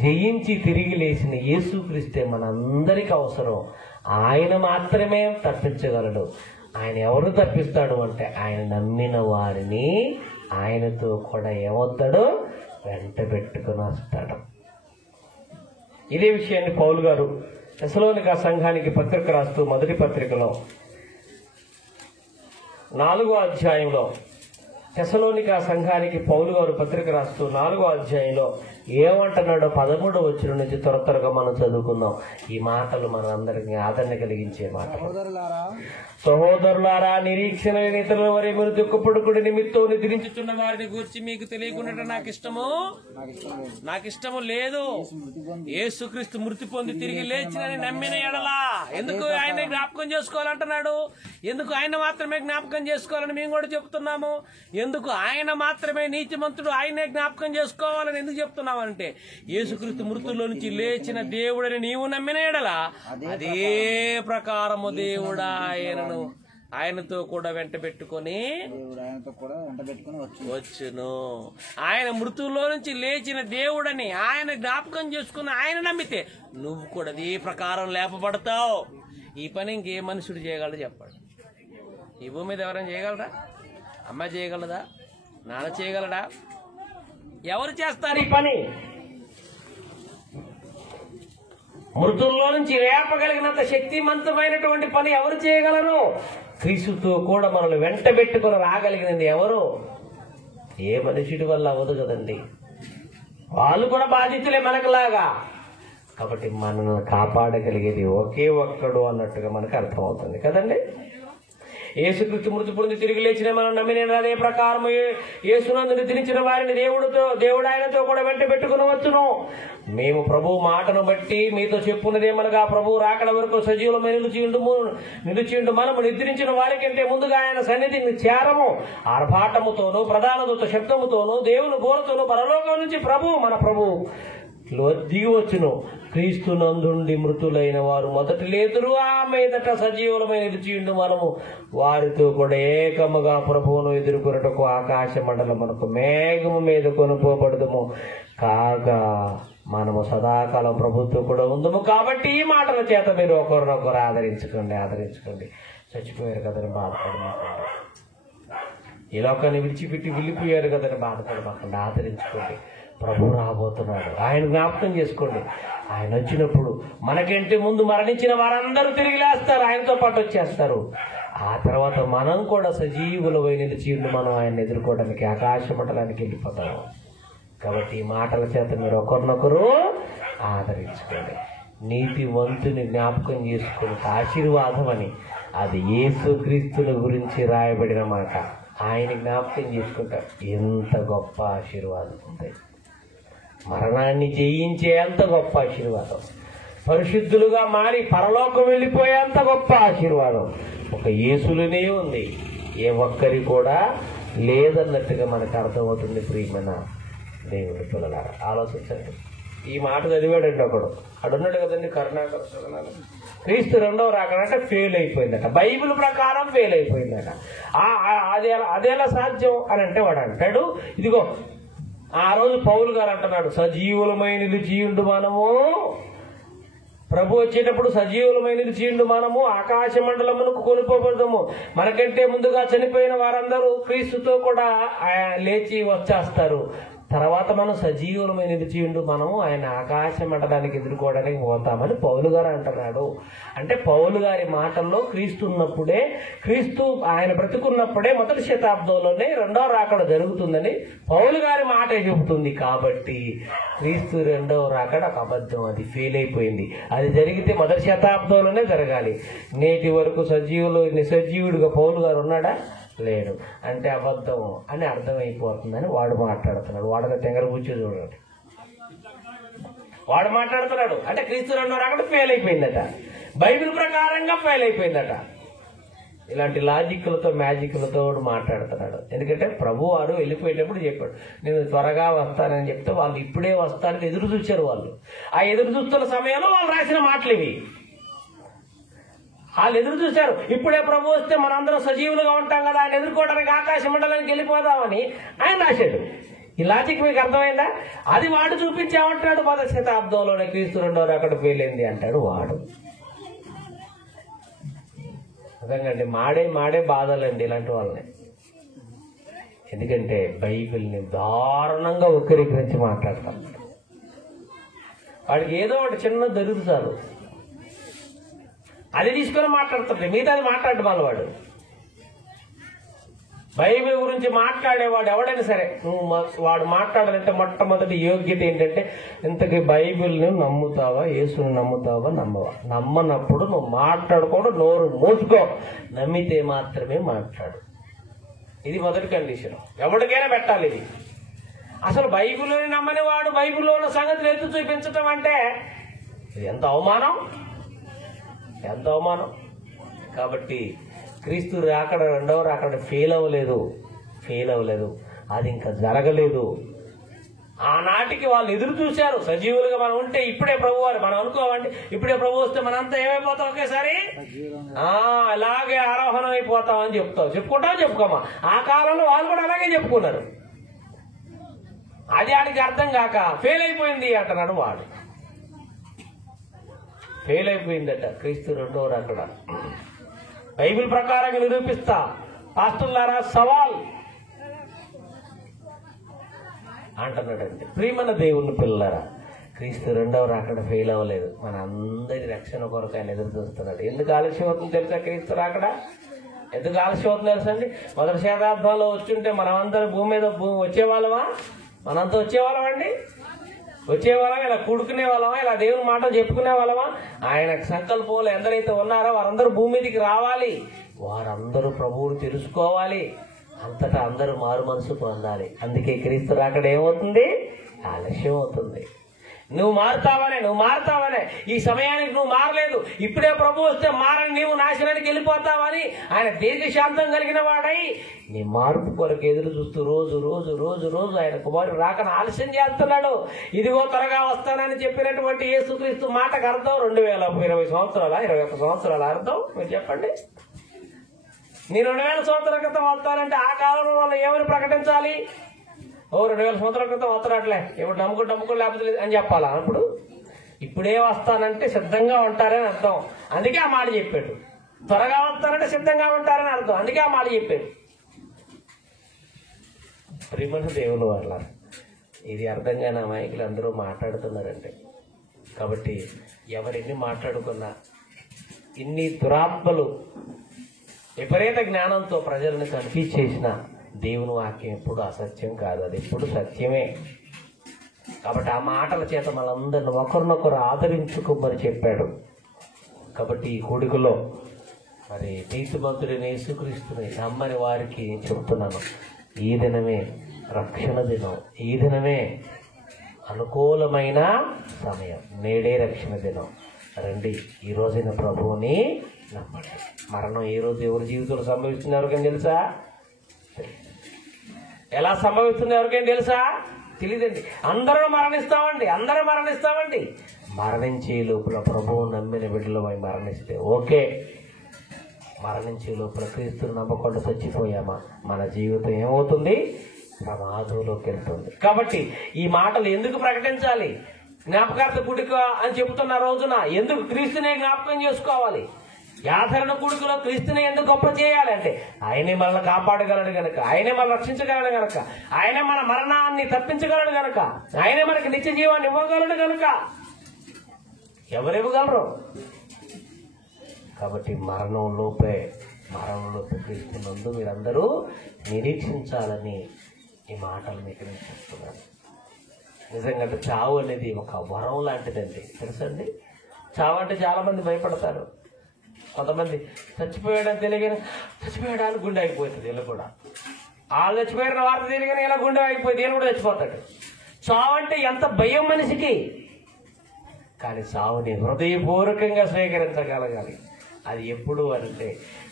జయించి తిరిగి లేచిన యేసుక్రీస్తే మనందరికి అవసరం. ఆయన మాత్రమే తప్పించగలడు. ఆయన ఎవరు తప్పిస్తాడు అంటే ఆయన నమ్మిన వారిని ఆయనతో కూడా ఏమవుతాడు? వెంట పెట్టుకుని వస్తాడు. ఇదే విషయాన్ని పౌలు గారు తెస్సలోనిక సంఘానికి పత్రిక రాస్తూ మొదటి పత్రికలో 4వ అధ్యాయంలో తెస్సలోనిక సంఘానికి పౌలు గారు పత్రిక రాస్తూ 4వ అధ్యాయంలో ఏమంటున్నాడో 13వ వచనం నుంచి త్వరగా మనం చదువుకుందాం. ఈ మాటలు మన అందరికి ఆదరణ కలిగించే మాటలు. సహోదరులారా, నిరీక్షణ లేని ఇతరుల వరే మీరు దుఃఖపడుకుడి నిమిత్తం నిద్రించుచున్న వారిని గూర్చి మీకు తెలియకుండా నాకు ఇష్టము లేదు. యేసుక్రీస్తు మృతి పొంది తిరిగి లేచినని నమ్మిన ఎడలా. ఎందుకు ఆయన జ్ఞాపకం చేసుకోవాలంటున్నాడు? ఎందుకు ఆయన మాత్రమే జ్ఞాపకం చేసుకోవాలని మేము కూడా చెప్తున్నాము. ఎందుకు ఆయన మాత్రమే నీతిమంతుడు, ఆయనే జ్ఞాపకం చేసుకోవాలని ఎందుకు చెప్తున్నామంటే యేసుక్రీస్తు మృతుల్లో నుంచి లేచిన దేవుడని నీవు నమ్మిన ఎడలా అదే ప్రకారము దేవుడా ఆయనతో కూడా వెంట పెట్టుకుని వచ్చును. ఆయన మృతుల్లో నుంచి లేచిన దేవుడని ఆయన జ్ఞాపకం చేసుకుని ఆయన నమ్మితే నువ్వు కూడా అదే ప్రకారం లేపబడతావు. ఈ పని ఇంకే మనుషుడు చేయగలడు చెప్పాడు? ఈ భూమి మీద ఎవరైనా చేయగలరా? అమ్మ చేయగలదా? నాన్న చేయగలడా? ఎవరు చేస్తారు ఈ పని? మృతుల్లో నుంచి లేపగలిగినంత శక్తివంతమైనటువంటి పని ఎవరు చేయగలరు? క్రీస్తుతో కూడా మనల్ని వెంట పెట్టుకుని రాగలిగినది ఎవరు? ఏ మనుషుడి వల్ల అవ్వదు కదండి. వాళ్ళు కూడా బాధితులే మనకులాగా. కాబట్టి మనల్ని కాపాడగలిగేది ఒకే ఒక్కడు అన్నట్టుగా మనకు అర్థమవుతుంది కదండి. యేసుక్రీస్తు మృతి పొంది తిరిగి లేచిన మనం నమ్మిన అదే ప్రకారం యేసునందు నిద్రించిన వారిని దేవుడు ఆయనతో కూడా వెంట పెట్టుకుని వచ్చును. మేము ప్రభు మాటను బట్టి మీతో చెప్పున్నదేమనగా, ప్రభు రాకడ వరకు సజీవులమై నిలిచియుండు మనము నిద్రించిన వారికంటే ముందుగా ఆయన సన్నిధిని చేరము. ఆర్భాటముతోనూ ప్రధాన దూత శబ్దముతోనూ దేవుని బోరతోనూ పరలోకం నుంచి మన ప్రభు దిగి వచ్చును. క్రీస్తు నందుండి మృతులైన వారు మొదటి లేదురు, ఆ మీదట సజీవులమై నిలిచియుండు మనము వారితో కూడా ఏకముగా ప్రభువును ఎదుర్కొనుటకు ఆకాశ మండలమునకు మేఘము మీద కొనుపోబడదుము. కాగా మనము సదాకాలం ప్రభుత్వం కూడా ఉందము. కాబట్టి ఈ మాటల చేత మీరు ఒకరినొకరు ఆదరించుకోండి. చచ్చిపోయారు కదని బాధపడమాకండి. ఈ లోకాన్ని విడిచిపెట్టి వెళ్ళిపోయారు కదని బాధపడమాకండి. ఆదరించుకోండి. ప్రభు రాబోతున్నాడు. ఆయన జ్ఞాపకం చేసుకోండి. ఆయన వచ్చినప్పుడు మనకంటే ముందు మరణించిన వారందరూ తిరిగి లేస్తారు, ఆయనతో పాటు వచ్చేస్తారు. ఆ తర్వాత మనం కూడా సజీవులపై నిలిచియుండి మనం ఆయన ఎదుర్కోవడానికి ఆకాశ మండలానికి వెళ్ళిపోతాము. కాబట్టి ఈ మాటల చేత మీరు ఒకరినొకరు ఆదరించుకోండి. నీతివంతుని జ్ఞాపకం చేసుకుని ఆశీర్వాదం అని, అది యేసుక్రీస్తుని గురించి రాయబడిన మాట. ఆయన జ్ఞాపకం చేసుకుంటారు. ఎంత గొప్ప ఆశీర్వాదం ఉంది. మరణాన్ని జయించేంత గొప్ప ఆశీర్వాదం, పరిశుద్ధులుగా మారి పరలోకం వెళ్ళిపోయేంత గొప్ప ఆశీర్వాదం ఒక యేసులోనే ఉంది. ఏ ఒక్కరి కూడా లేదన్నట్టుగా మనకు అర్థమవుతుంది. ప్రియమైన దేవుడి పిల్లలారా, ఆలోచించండి. ఈ మాట చదివాడండి ఒకడు, అడున్నాడు కదండి కరుణాకర. క్రీస్తు రెండవ రాకడంటే ఫెయిల్ అయిపోయిందట, బైబిల్ ప్రకారం ఫెయిల్ అయిపోయిందట. అదేలా సాధ్యం అని అంటే వాడు అంటాడు, ఇదిగో ఆ రోజు పౌలు గారు అంటున్నాడు, సజీవులమై నిలిచియుండు మనము. ప్రభు వచ్చేటప్పుడు సజీవులమై నిలిచియుండు మనము ఆకాశ మండలమునకు కొనుక్కోబడదాము. మనకంటే ముందుగా చనిపోయిన వారందరూ క్రీస్తుతో కూడా లేచి వచ్చేస్తారు. తర్వాత మనం సజీవులమై నిలిచియుండు మనము ఆయన ఆకాశ మండలానికి ఎదుర్కోవడానికి పోతామని పౌలు గారు అంటున్నాడు. అంటే పౌలు గారి మాటల్లో క్రీస్తు ఉన్నప్పుడే, క్రీస్తు ఆయన బ్రతుకున్నప్పుడే మొదటి శతాబ్దంలోనే రెండవ రాకడ జరుగుతుందని పౌలు గారి మాటే చెబుతుంది. కాబట్టి క్రీస్తు రెండవ రాకడ ఒక అబద్ధం, అది ఫెయిల్ అయిపోయింది. అది జరిగితే మొదటి శతాబ్దంలోనే జరగాలి. నేటి వరకు నిసజీవుడిగా పౌలు గారు ఉన్నాడా? లేడు. అంటే అబద్ధం అని అర్థమైపోతుందని వాడు మాట్లాడుతున్నాడు. వాడు తెంగర కూర్చో చూడండి, వాడు మాట్లాడుతున్నాడు. అంటే క్రీస్తు రెండో రాకడ ఫెయిల్ అయిపోయిందట, బైబిల్ ప్రకారంగా ఫెయిల్ అయిపోయిందట. ఇలాంటి లాజిక్లతో మ్యాజిక్లతో మాట్లాడుతున్నాడు. ఎందుకంటే ప్రభు వారు వెళ్ళిపోయేటప్పుడు చెప్పాడు, నేను త్వరగా వస్తానని చెప్తే వాళ్ళు ఇప్పుడే వస్తానని ఎదురు చూశారు. వాళ్ళు ఆ ఎదురు చూస్తున్న సమయంలో వాళ్ళు రాసిన మాటలు ఇవి. వాళ్ళు ఎదురు చూశారు, ఇప్పుడే ప్రభు వస్తే మనందరం సజీవులుగా ఉంటాం కదా, ఆయన ఎదుర్కోవడానికి ఆకాశ మండలానికి వెళ్ళిపోదామని ఆయన రాశాడు. ఈ లాజిక్ మీకు అర్థమైందా? అది వాడు చూపించామంటాడు. మొదటి శతాబ్దంలోనే క్రీస్తు రెండో రాకడ ఫెయిలైంది అంటాడు వాడు. అర్థండి, మాడే బాధలండి ఇలాంటి వాళ్ళని. ఎందుకంటే బైబిల్ని దారుణంగా వక్రీకరించి మాట్లాడతారు. వాడికి ఏదో ఒకటి చిన్న దొరుకుతుంది చాలు, అది తీసుకొని మాట్లాడుతుంటే మిగతా అది మాట్లాడు వాళ్ళవాడు. బైబిల్ గురించి మాట్లాడేవాడు ఎవడైనా సరే, వాడు మాట్లాడాలంటే మొట్టమొదటి యోగ్యత ఏంటంటే, ఇంతకీ బైబిల్ని నమ్ముతావా, యేసుని నమ్ముతావా, నమ్మవా? నమ్మనప్పుడు నువ్వు మాట్లాడుకోవడం, నోరు మూసుకో. నమ్మితే మాత్రమే మాట్లాడు. ఇది మొదటి కండిషన్, ఎవరికైనా పెట్టాలి ఇది. అసలు బైబిల్ని నమ్మని వాడు బైబిల్లో ఉన్న సంగతులు ఎత్తు చూపించటం అంటే ఇది ఎంత అవమానం. కాబట్టి క్రీస్తు రాకడ రెండవ రాకడ ఫెయిల్ అవ్వలేదు, అది ఇంకా జరగలేదు. ఆనాటికి వాళ్ళు ఎదురు చూశారు. సజీవులుగా మనం ఉంటే ఇప్పుడే ప్రభు వారు, మనం అనుకోవండి ఇప్పుడే ప్రభు వస్తే మనంతా ఏమైపోతాం ఒకేసారి, అలాగే ఆరోహణం అయిపోతామని చెప్పుకోమా. ఆ కాలంలో వాళ్ళు కూడా అలాగే చెప్పుకున్నారు. అది ఆడికి అర్థం కాక ఫెయిల్ అయిపోయింది అంటున్నాడు వాడు. ఫెయిల్ అయిపోయిందట క్రీస్తు రెండో రాకడ. బైబిల్ ప్రకారంగా నిరూపిస్తా పాస్టర్లారా, సవాల్ అంటున్నాడండి. ప్రియమైన దేవుని పిల్లలారా, క్రీస్తు రెండవ రాకడ ఫెయిల్ అవ్వలేదు. మన అందరి రక్షణ కొరకు ఆయన ఎదురు చూస్తున్నాడు. ఎందుకు ఆలస్యం అవుతుంది తెలుసా? క్రీస్తు రాకడ ఎందుకు ఆలస్యం అవుతుంది తెలుసా అండి? మొదటి శతాబ్దంలో వచ్చుంటే మనమందరం భూమి మీద వచ్చేవాళ్ళమా? మనంతా వచ్చేవాళ్ళం అండి? వచ్చేవాళ్ళం, ఇలా కూడుకునే వాళ్ళమా? ఇలా దేవుని మాటలు చెప్పుకునే వాళ్ళమా? ఆయన సంకల్పంలో ఎందరైతే ఉన్నారో వారందరూ భూమి మీదకి రావాలి. వారందరూ ప్రభువుని తెలుసుకోవాలి. అంతటా అందరూ మారు మనసు పొందాలి. అందుకే క్రీస్తు రాకడ ఏమవుతుంది? ఆలస్యం అవుతుంది. నువ్వు మారుతావనే ఈ సమయానికి నువ్వు మారలేదు, ఇప్పుడే ప్రభు వస్తే మారని నీవు నాశనానికి వెళ్ళిపోతావని ఆయన దీర్ఘశాంతం కలిగిన వాడై నీ మార్పు కొరకు ఎదురు చూస్తూ రోజు రోజు రోజు రోజు ఆయన కుమారుడు రాకను ఆలస్యం చేస్తున్నాడు. ఇదిగో త్వరగా వస్తానని చెప్పినటువంటి యేసుక్రీస్తు మాటకు అర్థం 2020 సంవత్సరాల 21 సంవత్సరాల అర్థం మీరు చెప్పండి. నీ 2000 సంవత్సరాల క్రితం వస్తానంటే ఆ కాలంలో వాళ్ళు ఏమని ప్రకటించాలి? 2000 సంవత్సరాల క్రితం వస్తారట్లే, ఇప్పుడు నమ్ముకో లేకపోతే అని చెప్పాలా? అప్పుడు ఇప్పుడే వస్తానంటే సిద్ధంగా ఉంటారని అర్థం. అందుకే ఆ మాట చెప్పాడు. త్వరగా వస్తానంటే సిద్ధంగా ఉంటారని అర్థం. అందుకే ఆ మాట చెప్పాడు. ప్రియమైన దేవుని వల్ల ఇది అర్థం కాని అమాయకులు అందరూ మాట్లాడుతున్నారంటే, కాబట్టి ఎవరెన్ని మాట్లాడుకున్నా, ఇన్ని దురాత్మలు విపరీత జ్ఞానంతో ప్రజలను కన్ఫ్యూజ్ చేసిన దేవుని వాక్యం ఎప్పుడు అసత్యం కాదు, అది ఎప్పుడు సత్యమే. కాబట్టి ఆ మాటల చేత మనందరిని ఒకరినొకరు ఆదరించుకోమని చెప్పాడు. కాబట్టి ఈ కూడికలో మరి నీతిమంతుడైన యేసుక్రీస్తుని నమ్మని వారికి చెబుతున్నాను, ఈ దినమే రక్షణ దినం, ఈ దినమే అనుకూలమైన సమయం, నేడే రక్షణ దినం. రండి, ఈ రోజైన ప్రభువుని నమ్మండి. మరణం ఏ రోజు ఎవరి జీవితంలో సంభవిస్తుంది ఎవరికైనా తెలుసా? ఎలా సంభవిస్తుంది ఎవరికైనా తెలుసా? తెలియదండి. అందరూ మరణిస్తామండి. మరణించే లోపల ప్రభువు నమ్మిన బిడ్డలమై మరణిస్తే ఓకే. మరణించే లోపల క్రీస్తుని నమ్మకుండా చచ్చిపోయామా, మన జీవితం ఏమవుతుంది? ప్రమాదంలోకి వెళ్తుంది. కాబట్టి ఈ మాటలు ఎందుకు ప్రకటించాలి? జ్ఞాపకార్థ కూడిక అని చెబుతున్న రోజున ఎందుకు క్రీస్తునే జ్ఞాపకం చేసుకోవాలి? యాదరణ కూడికలో క్రీస్తుని ఎందుకు గొప్ప చేయాలి అంటే, ఆయనే మనల్ని కాపాడగలడు గనక, ఆయనే మనం రక్షించగలడు గనక, ఆయనే మన మరణాన్ని తప్పించగలడు గనక, ఆయనే మనకి నిత్య జీవాన్ని ఇవ్వగలడు గనక. ఎవరివ్వగలరు? కాబట్టి మరణంలోపే క్రీస్తునందు మీరందరూ నిరీక్షించాలని ఈ మాటలు మీకు నేను చెప్తున్నాను. నిజంగా చావు అనేది ఒక వరం లాంటిదండి, తెలుసండి. చావు అంటే చాలా మంది భయపడతారు. కొంతమంది చచ్చిపోయాడని తెలియగానే చచ్చిపోయాడని గుండె అయిపోతుంది. వీళ్ళు కూడా వాళ్ళు చచ్చిపోయిన వార్త తెలియగానే ఇలా గుండె అయిపోయింది, వీళ్ళు కూడా చచ్చిపోతాడు. చావు అంటే ఎంత భయం మనిషికి, కానీ చావుని హృదయపూర్వకంగా స్వీకరించగలగాలి. అది ఎప్పుడు అంటే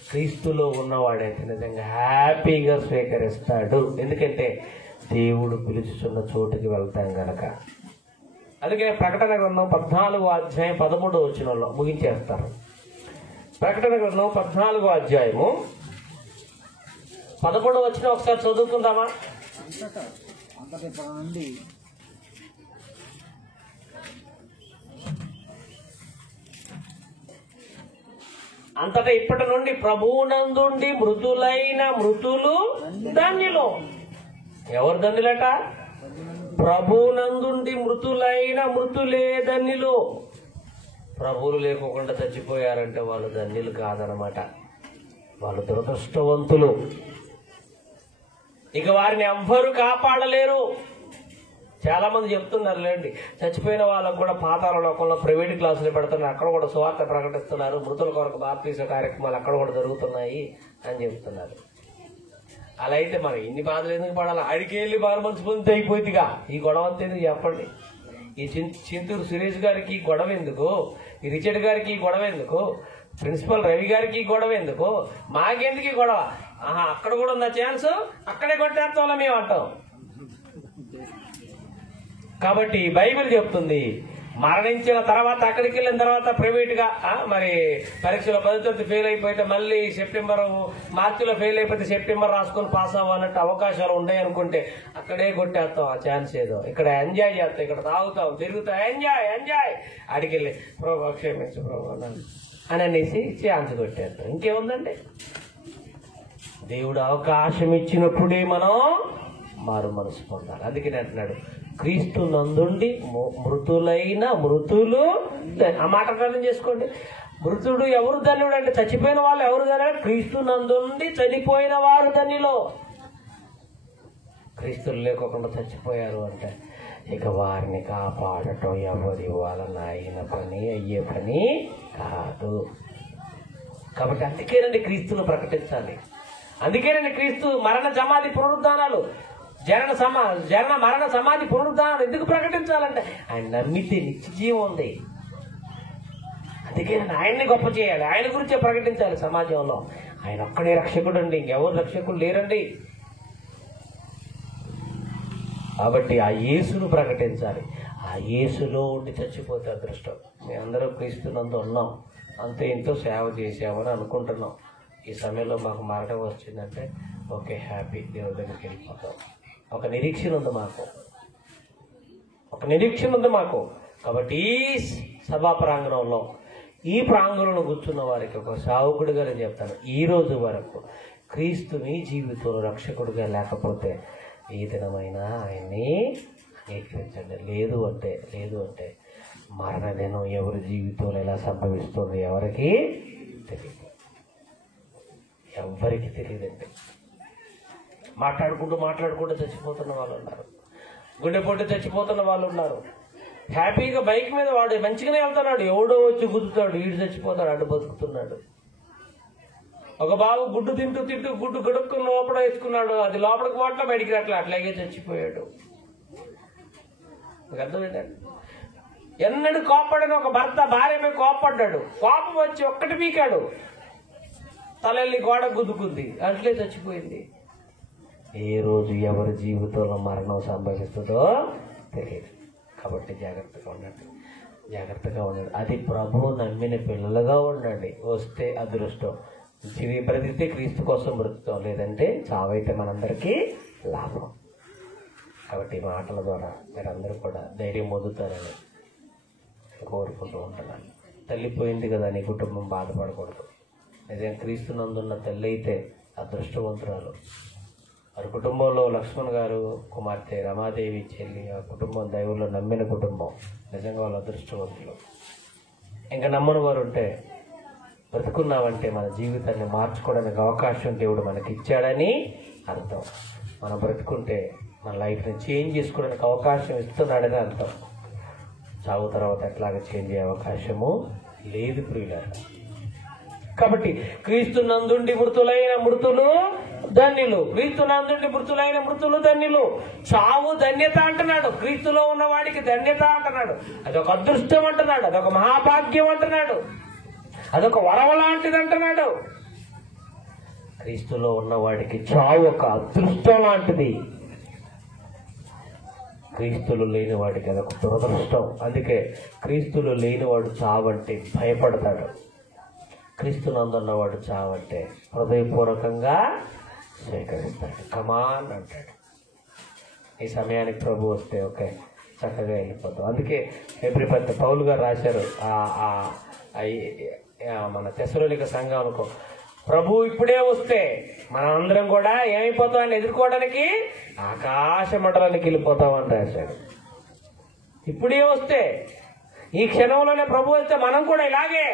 క్రీస్తులో ఉన్నవాడైతే నిజంగా హ్యాపీగా స్వీకరిస్తాడు. ఎందుకంటే దేవుడు పిలుచుచున్న చోటుకి వెళ్తాం గనక. అందుకే ప్రకటన గ్రంథం 14వ అధ్యాయం 13వ వచనంలో ముగించేస్తారు. ప్రకటన గ్రంథం 14వ అధ్యాయము 11వ వచనం ఒకసారి చదువుకుందామా? అంతటా ఇప్పటి నుండి ప్రభువునందుండి మృతులైన మృతులు ధన్యులు. ఎవరు ధన్యులట? ప్రభువునందుండి మృతులైన మృతులే ధన్యులు. ప్రభువులు లేకోకుండా చచ్చిపోయారంటే వాళ్ళు ధన్యులు కాదనమాట, వాళ్ళు దురదృష్టవంతులు. ఇక వారిని ఎవ్వరూ కాపాడలేరు. చాలా మంది చెప్తున్నారు లేండి, చచ్చిపోయిన వాళ్ళకు కూడా పాతాళ లోకంలో ప్రైవేట్ క్లాసులు పెడుతున్నారు, అక్కడ కూడా సువార్త ప్రకటిస్తున్నారు, మృతుల కొరకు బాప్తీస కార్యక్రమాలు అక్కడ కూడా జరుగుతున్నాయి అని చెప్తున్నారు. అలా అయితే మనం ఇన్ని బాధలు ఎందుకు పడాలి? అడిగి వెళ్ళి బాగా మనసు పొందితే అయిపోయిందిగా. ఈ గొడవ అంతా ఎందుకు చెప్పండి? ఈ చింతూరు సురేష్ గారికి గొడవ ఎందుకు? ఈ రిచర్డ్ గారికి గొడవ ఎందుకు? ప్రిన్సిపల్ రవి గారికి గొడవ ఎందుకు? మాకెందుకు గొడవ? అక్కడ కూడా ఉందా ఛాన్స్, అక్కడే కొట్టేస్తాం మేము అంటాం. కాబట్టి బైబిల్ చెప్తుంది, మరణించిన తర్వాత అక్కడికి వెళ్ళిన తర్వాత ప్రైవేట్ గా మరి పరీక్షలో 10వ తరగతి ఫెయిల్ అయిపోతే మళ్ళీ మార్చిలో ఫెయిల్ అయిపోతే సెప్టెంబర్ రాసుకొని పాస్ అవ్వాలంటే అవకాశాలు ఉన్నాయి అనుకుంటే అక్కడే కొట్టేస్తాం ఆ ఛాన్స్. ఏదో ఇక్కడ ఎంజాయ్ చేస్తాం, ఇక్కడ తాగుతాం, తిరుగుతాం, ఎంజాయ్ అడికెళ్ళి ప్రభు క్షమించు ప్రభు అని అనేసి ఛాన్స్ కొట్టేస్తాం. ఇంకేముందండి? దేవుడు అవకాశం ఇచ్చినప్పుడే మనం మారు మనసు పొందాలి. అందుకని అంటున్నాడు, క్రీస్తు నందుండి మృతులైన మృతులు, ఆ మాట అర్థం చేసుకోండి. మృతుడు ఎవరు ధన్యుడు అంటే చచ్చిపోయిన వాళ్ళు ఎవరు ధన్యుడు? క్రీస్తు నందుండి చనిపోయిన వారు ధన్యులు. క్రీస్తులు లేకోకుండా చచ్చిపోయారు అంటే ఇక వారిని కాపాడటం ఎవరి వలన అయిన పని అయ్యే పని కాదు. కాబట్టి అందుకేనండి క్రీస్తును ప్రకటించాలి. అందుకేనండి క్రీస్తు మరణ సమాధి పునరుద్ధానాలు, జనన మరణ సమాధి పునరుద్ధానాలు ఎందుకు ప్రకటించాలంటే ఆయన నమ్మితే నిత్య జీవం ఉంది. అందుకే ఆయన్ని గొప్ప చేయాలి, ఆయన గురించే ప్రకటించాలి సమాజంలో. ఆయన ఒక్కడే రక్షకుడు అండి, ఇంకెవరు రక్షకుడు లేరండి. కాబట్టి ఆ యేసును ప్రకటించాలి. ఆ యేసులో ఉండి చచ్చిపోతే అదృష్టం. మీ అందరూ క్రీస్తునందు ఉన్నాం, అంతే ఇంతో సేవ చేసామని అనుకుంటున్నాం. ఈ సమయంలో మాకు మరణం వచ్చిందంటే ఓకే, హ్యాపీ, దేవుడి దగ్గరికి వెళ్ళిపోతాం. ఒక నిరీక్షణ ఉంది మాకు, ఒక నిరీక్షణ ఉంది మాకు. కాబట్టి ఈ సభా ప్రాంగణంలో, ఈ ప్రాంగణంలో కూర్చున్న వారికి ఒక సావుకుడిగా నేను చెప్తాను, ఈ రోజు వరకు క్రీస్తు మీ జీవితంలో రక్షకుడిగా లేకపోతే ఈ దినమైనా ఆయన్ని అంగీకరించండి. లేదు అంటే మరణదినం ఎవరి జీవితంలో ఎలా సంభవిస్తుంది ఎవరికి తెలియదు, ఎవరికి తెలియదండి. మాట్లాడుకుంటూ చచ్చిపోతున్న వాళ్ళు ఉన్నారు, గుండెపోటు చచ్చిపోతున్న వాళ్ళు ఉన్నారు. హ్యాపీగా బైక్ మీద వాడు మంచిగానే వెళ్తున్నాడు, ఎవడో వచ్చి గుద్దుతాడు, వీడు చచ్చిపోతాడు, అడ్డు బతుకుతున్నాడు. ఒక బాబు గుడ్డు తింటూ గుడ్డు గడుక్కుని లోపల వేసుకున్నాడు, అది లోపలికి పోట్ల బయటికి రాట్లా, అట్లాగే చచ్చిపోయాడు. అర్థమైందండి. ఎన్నడూ కోప్పడని ఒక భర్త భార్యపై కోప్పడ్డాడు, కోపం వచ్చి ఒక్కటి పీకాడు, తలెళ్ళి గోడ గుద్దుకుంది, అట్లే చచ్చిపోయింది. ఏ రోజు ఎవరి జీవితంలో మరణం సంభవిస్తుందో తెలియదు. కాబట్టి జాగ్రత్తగా ఉండండి. అది ప్రభువు నమ్మిన పిల్లలుగా ఉండండి. వస్తే అదృష్టం, బ్రతికితే క్రీస్తు కోసం బ్రతుకుతాం, లేదంటే చావైతే మనందరికీ లాభం. కాబట్టి ఈ మాటల ద్వారా మీరందరూ కూడా ధైర్యం పొందుతారని కోరుకుంటూ ఉంటున్నాను. తల్లిపోయింది కదా, నీ కుటుంబం బాధపడకూడదు. నిజంగా క్రీస్తు నందున్న తల్లి అయితే అదృష్టవంతురాలు. వారి కుటుంబంలో లక్ష్మణ్ గారు కుమార్తె రమాదేవి చెల్లి, ఆ కుటుంబం దైవంలో నమ్మిన కుటుంబం, నిజంగా వాళ్ళు అదృష్టవంతులు. ఇంకా నమ్మని వారు ఉంటే, బ్రతుకున్నామంటే మన జీవితాన్ని మార్చుకోవడానికి అవకాశం దేవుడు మనకి ఇచ్చాడని అర్థం. మనం బ్రతుకుంటే మన లైఫ్ని చేంజ్ చేసుకోవడానికి అవకాశం ఇస్తున్నాడని అర్థం. చావు తర్వాత ఎట్లాగా చేంజ్ అయ్యే అవకాశము లేదు ప్రియులారా. కాబట్టి క్రీస్తు నందుండి మృతులైన మృతులు ధన్యులు, క్రీస్తు నందుండి మృతులైన మృతులు ధన్యులు. చావు ధన్యత అంటున్నాడు, క్రీస్తులో ఉన్న వాడికి ధన్యత అంటున్నాడు, అదొక అదృష్టం అంటున్నాడు, అదొక మహాభాగ్యం అంటున్నాడు, అదొక వరం లాంటిది అంటున్నాడు. క్రీస్తులో ఉన్నవాడికి చావు ఒక అదృష్టం లాంటిది, క్రీస్తులు లేని వాడికి అదొక దురదృష్టం. అందుకే క్రీస్తులు లేనివాడు చావంటే భయపడతాడు, క్రీస్తునందున్నవాడు చావంటే హృదయపూర్వకంగా స్వీకరిస్తాడు, కమాన్ అంటాడు. ఈ సమయానికి ప్రభు వస్తే ఓకే, చక్కగా వెళ్ళిపోతాం. అందుకే ఎబ్రిపత్రి పౌలు గారు రాశారు, మన తెస్సలోనిక సంఘం అనుకో, ప్రభు ఇప్పుడే వస్తే మనందరం కూడా ఏమైపోతామని ఎదుర్కోవడానికి ఆకాశ మండలానికి వెళ్ళిపోతామని రాశాడు. ఇప్పుడే వస్తే, ఈ క్షణంలోనే ప్రభు వస్తే మనం కూడా ఇలాగే,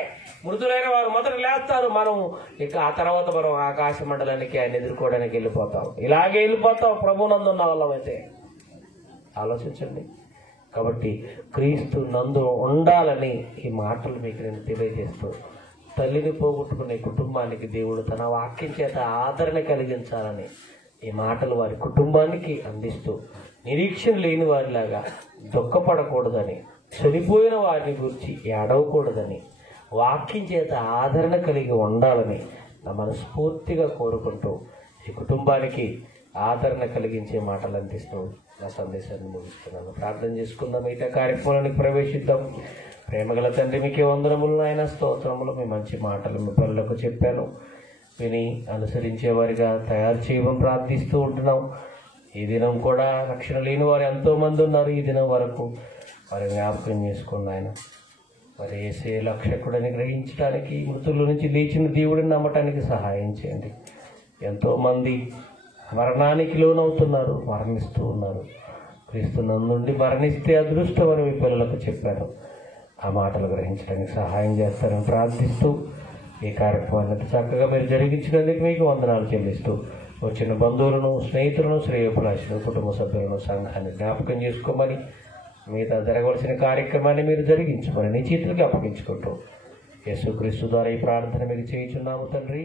మృతులైన వారు మొదట లేస్తారు, మనం ఇక ఆ తర్వాత మనం ఆకాశ మండలానికి ఆయన ఎదుర్కోవడానికి వెళ్ళిపోతాం. ఇలాగే వెళ్ళిపోతాం ప్రభు నందు ఉన్న వాళ్ళం అయితే. ఆలోచించండి. కాబట్టి క్రీస్తు నందు ఉండాలని ఈ మాటలు మీకు నేను తెలియజేస్తూ, తల్లిని పోగొట్టుకునే కుటుంబానికి దేవుడు తన వాక్యం చేత ఆదరణ కలిగించాలని ఈ మాటలు వారి కుటుంబానికి అందిస్తూ, నిరీక్షణ లేని వారిలాగా దుఃఖపడకూడదని, చనిపోయిన వారిని గురించి ఏడవకూడదని, వాక్యం చేత ఆదరణ కలిగి ఉండాలని నా మనస్ఫూర్తిగా కోరుకుంటూ ఈ కుటుంబానికి ఆదరణ కలిగించే మాటలు అందిస్తూ నా సందేశాన్ని ముగిస్తున్నాను. ప్రార్థన చేసుకుందాం. అయితే కార్యక్రమానికి ప్రవేశిద్దాం. ప్రేమగల తండ్రి, మీకే వందనములు నాయన, స్తోత్రములు. మీ మంచి మాటలు మీ పిల్లలకు చెప్పాను, విని అనుసరించేవారిగా తయారు చేయమని ప్రార్థిస్తూ ఉంటున్నాం. ఈ దినం కూడా రక్షణ లేని వారు ఎంతో మంది ఉన్నారు. ఈ దినం వరకు వారి జ్ఞాపకం చేసుకున్న ఆయన మరి యేసే రక్షకుడని గ్రహించడానికి, మృతుల నుంచి లేచిన దేవుడిని నమ్మటానికి సహాయం చేయండి. ఎంతోమంది మరణానికి లోనవుతున్నారు, మరణిస్తూ ఉన్నారు. క్రీస్తు నందుండి మరణిస్తే అదృష్టం అని మీ పిల్లలకు చెప్పాను. ఆ మాటలు గ్రహించడానికి సహాయం చేస్తారని ప్రార్థిస్తూ ఈ కార్యక్రమాన్ని చక్కగా మీరు జరిగించినందుకు మీకు వందనాలు చెల్లిస్తూ వచ్చిన బంధువులను, స్నేహితులను, శ్రేయోభిలాషులను, కుటుంబ సభ్యులను, సంఘాన్ని జ్ఞాపకం చేసుకోమని, మిగతా జరగవలసిన కార్యక్రమాన్ని మీరు జరిగించమని నీ చేతులకి అప్పగించుకుంటూ యేసుక్రీస్తు ద్వారా ఈ ప్రార్థన మీకు చేయుచున్నాము తండ్రి.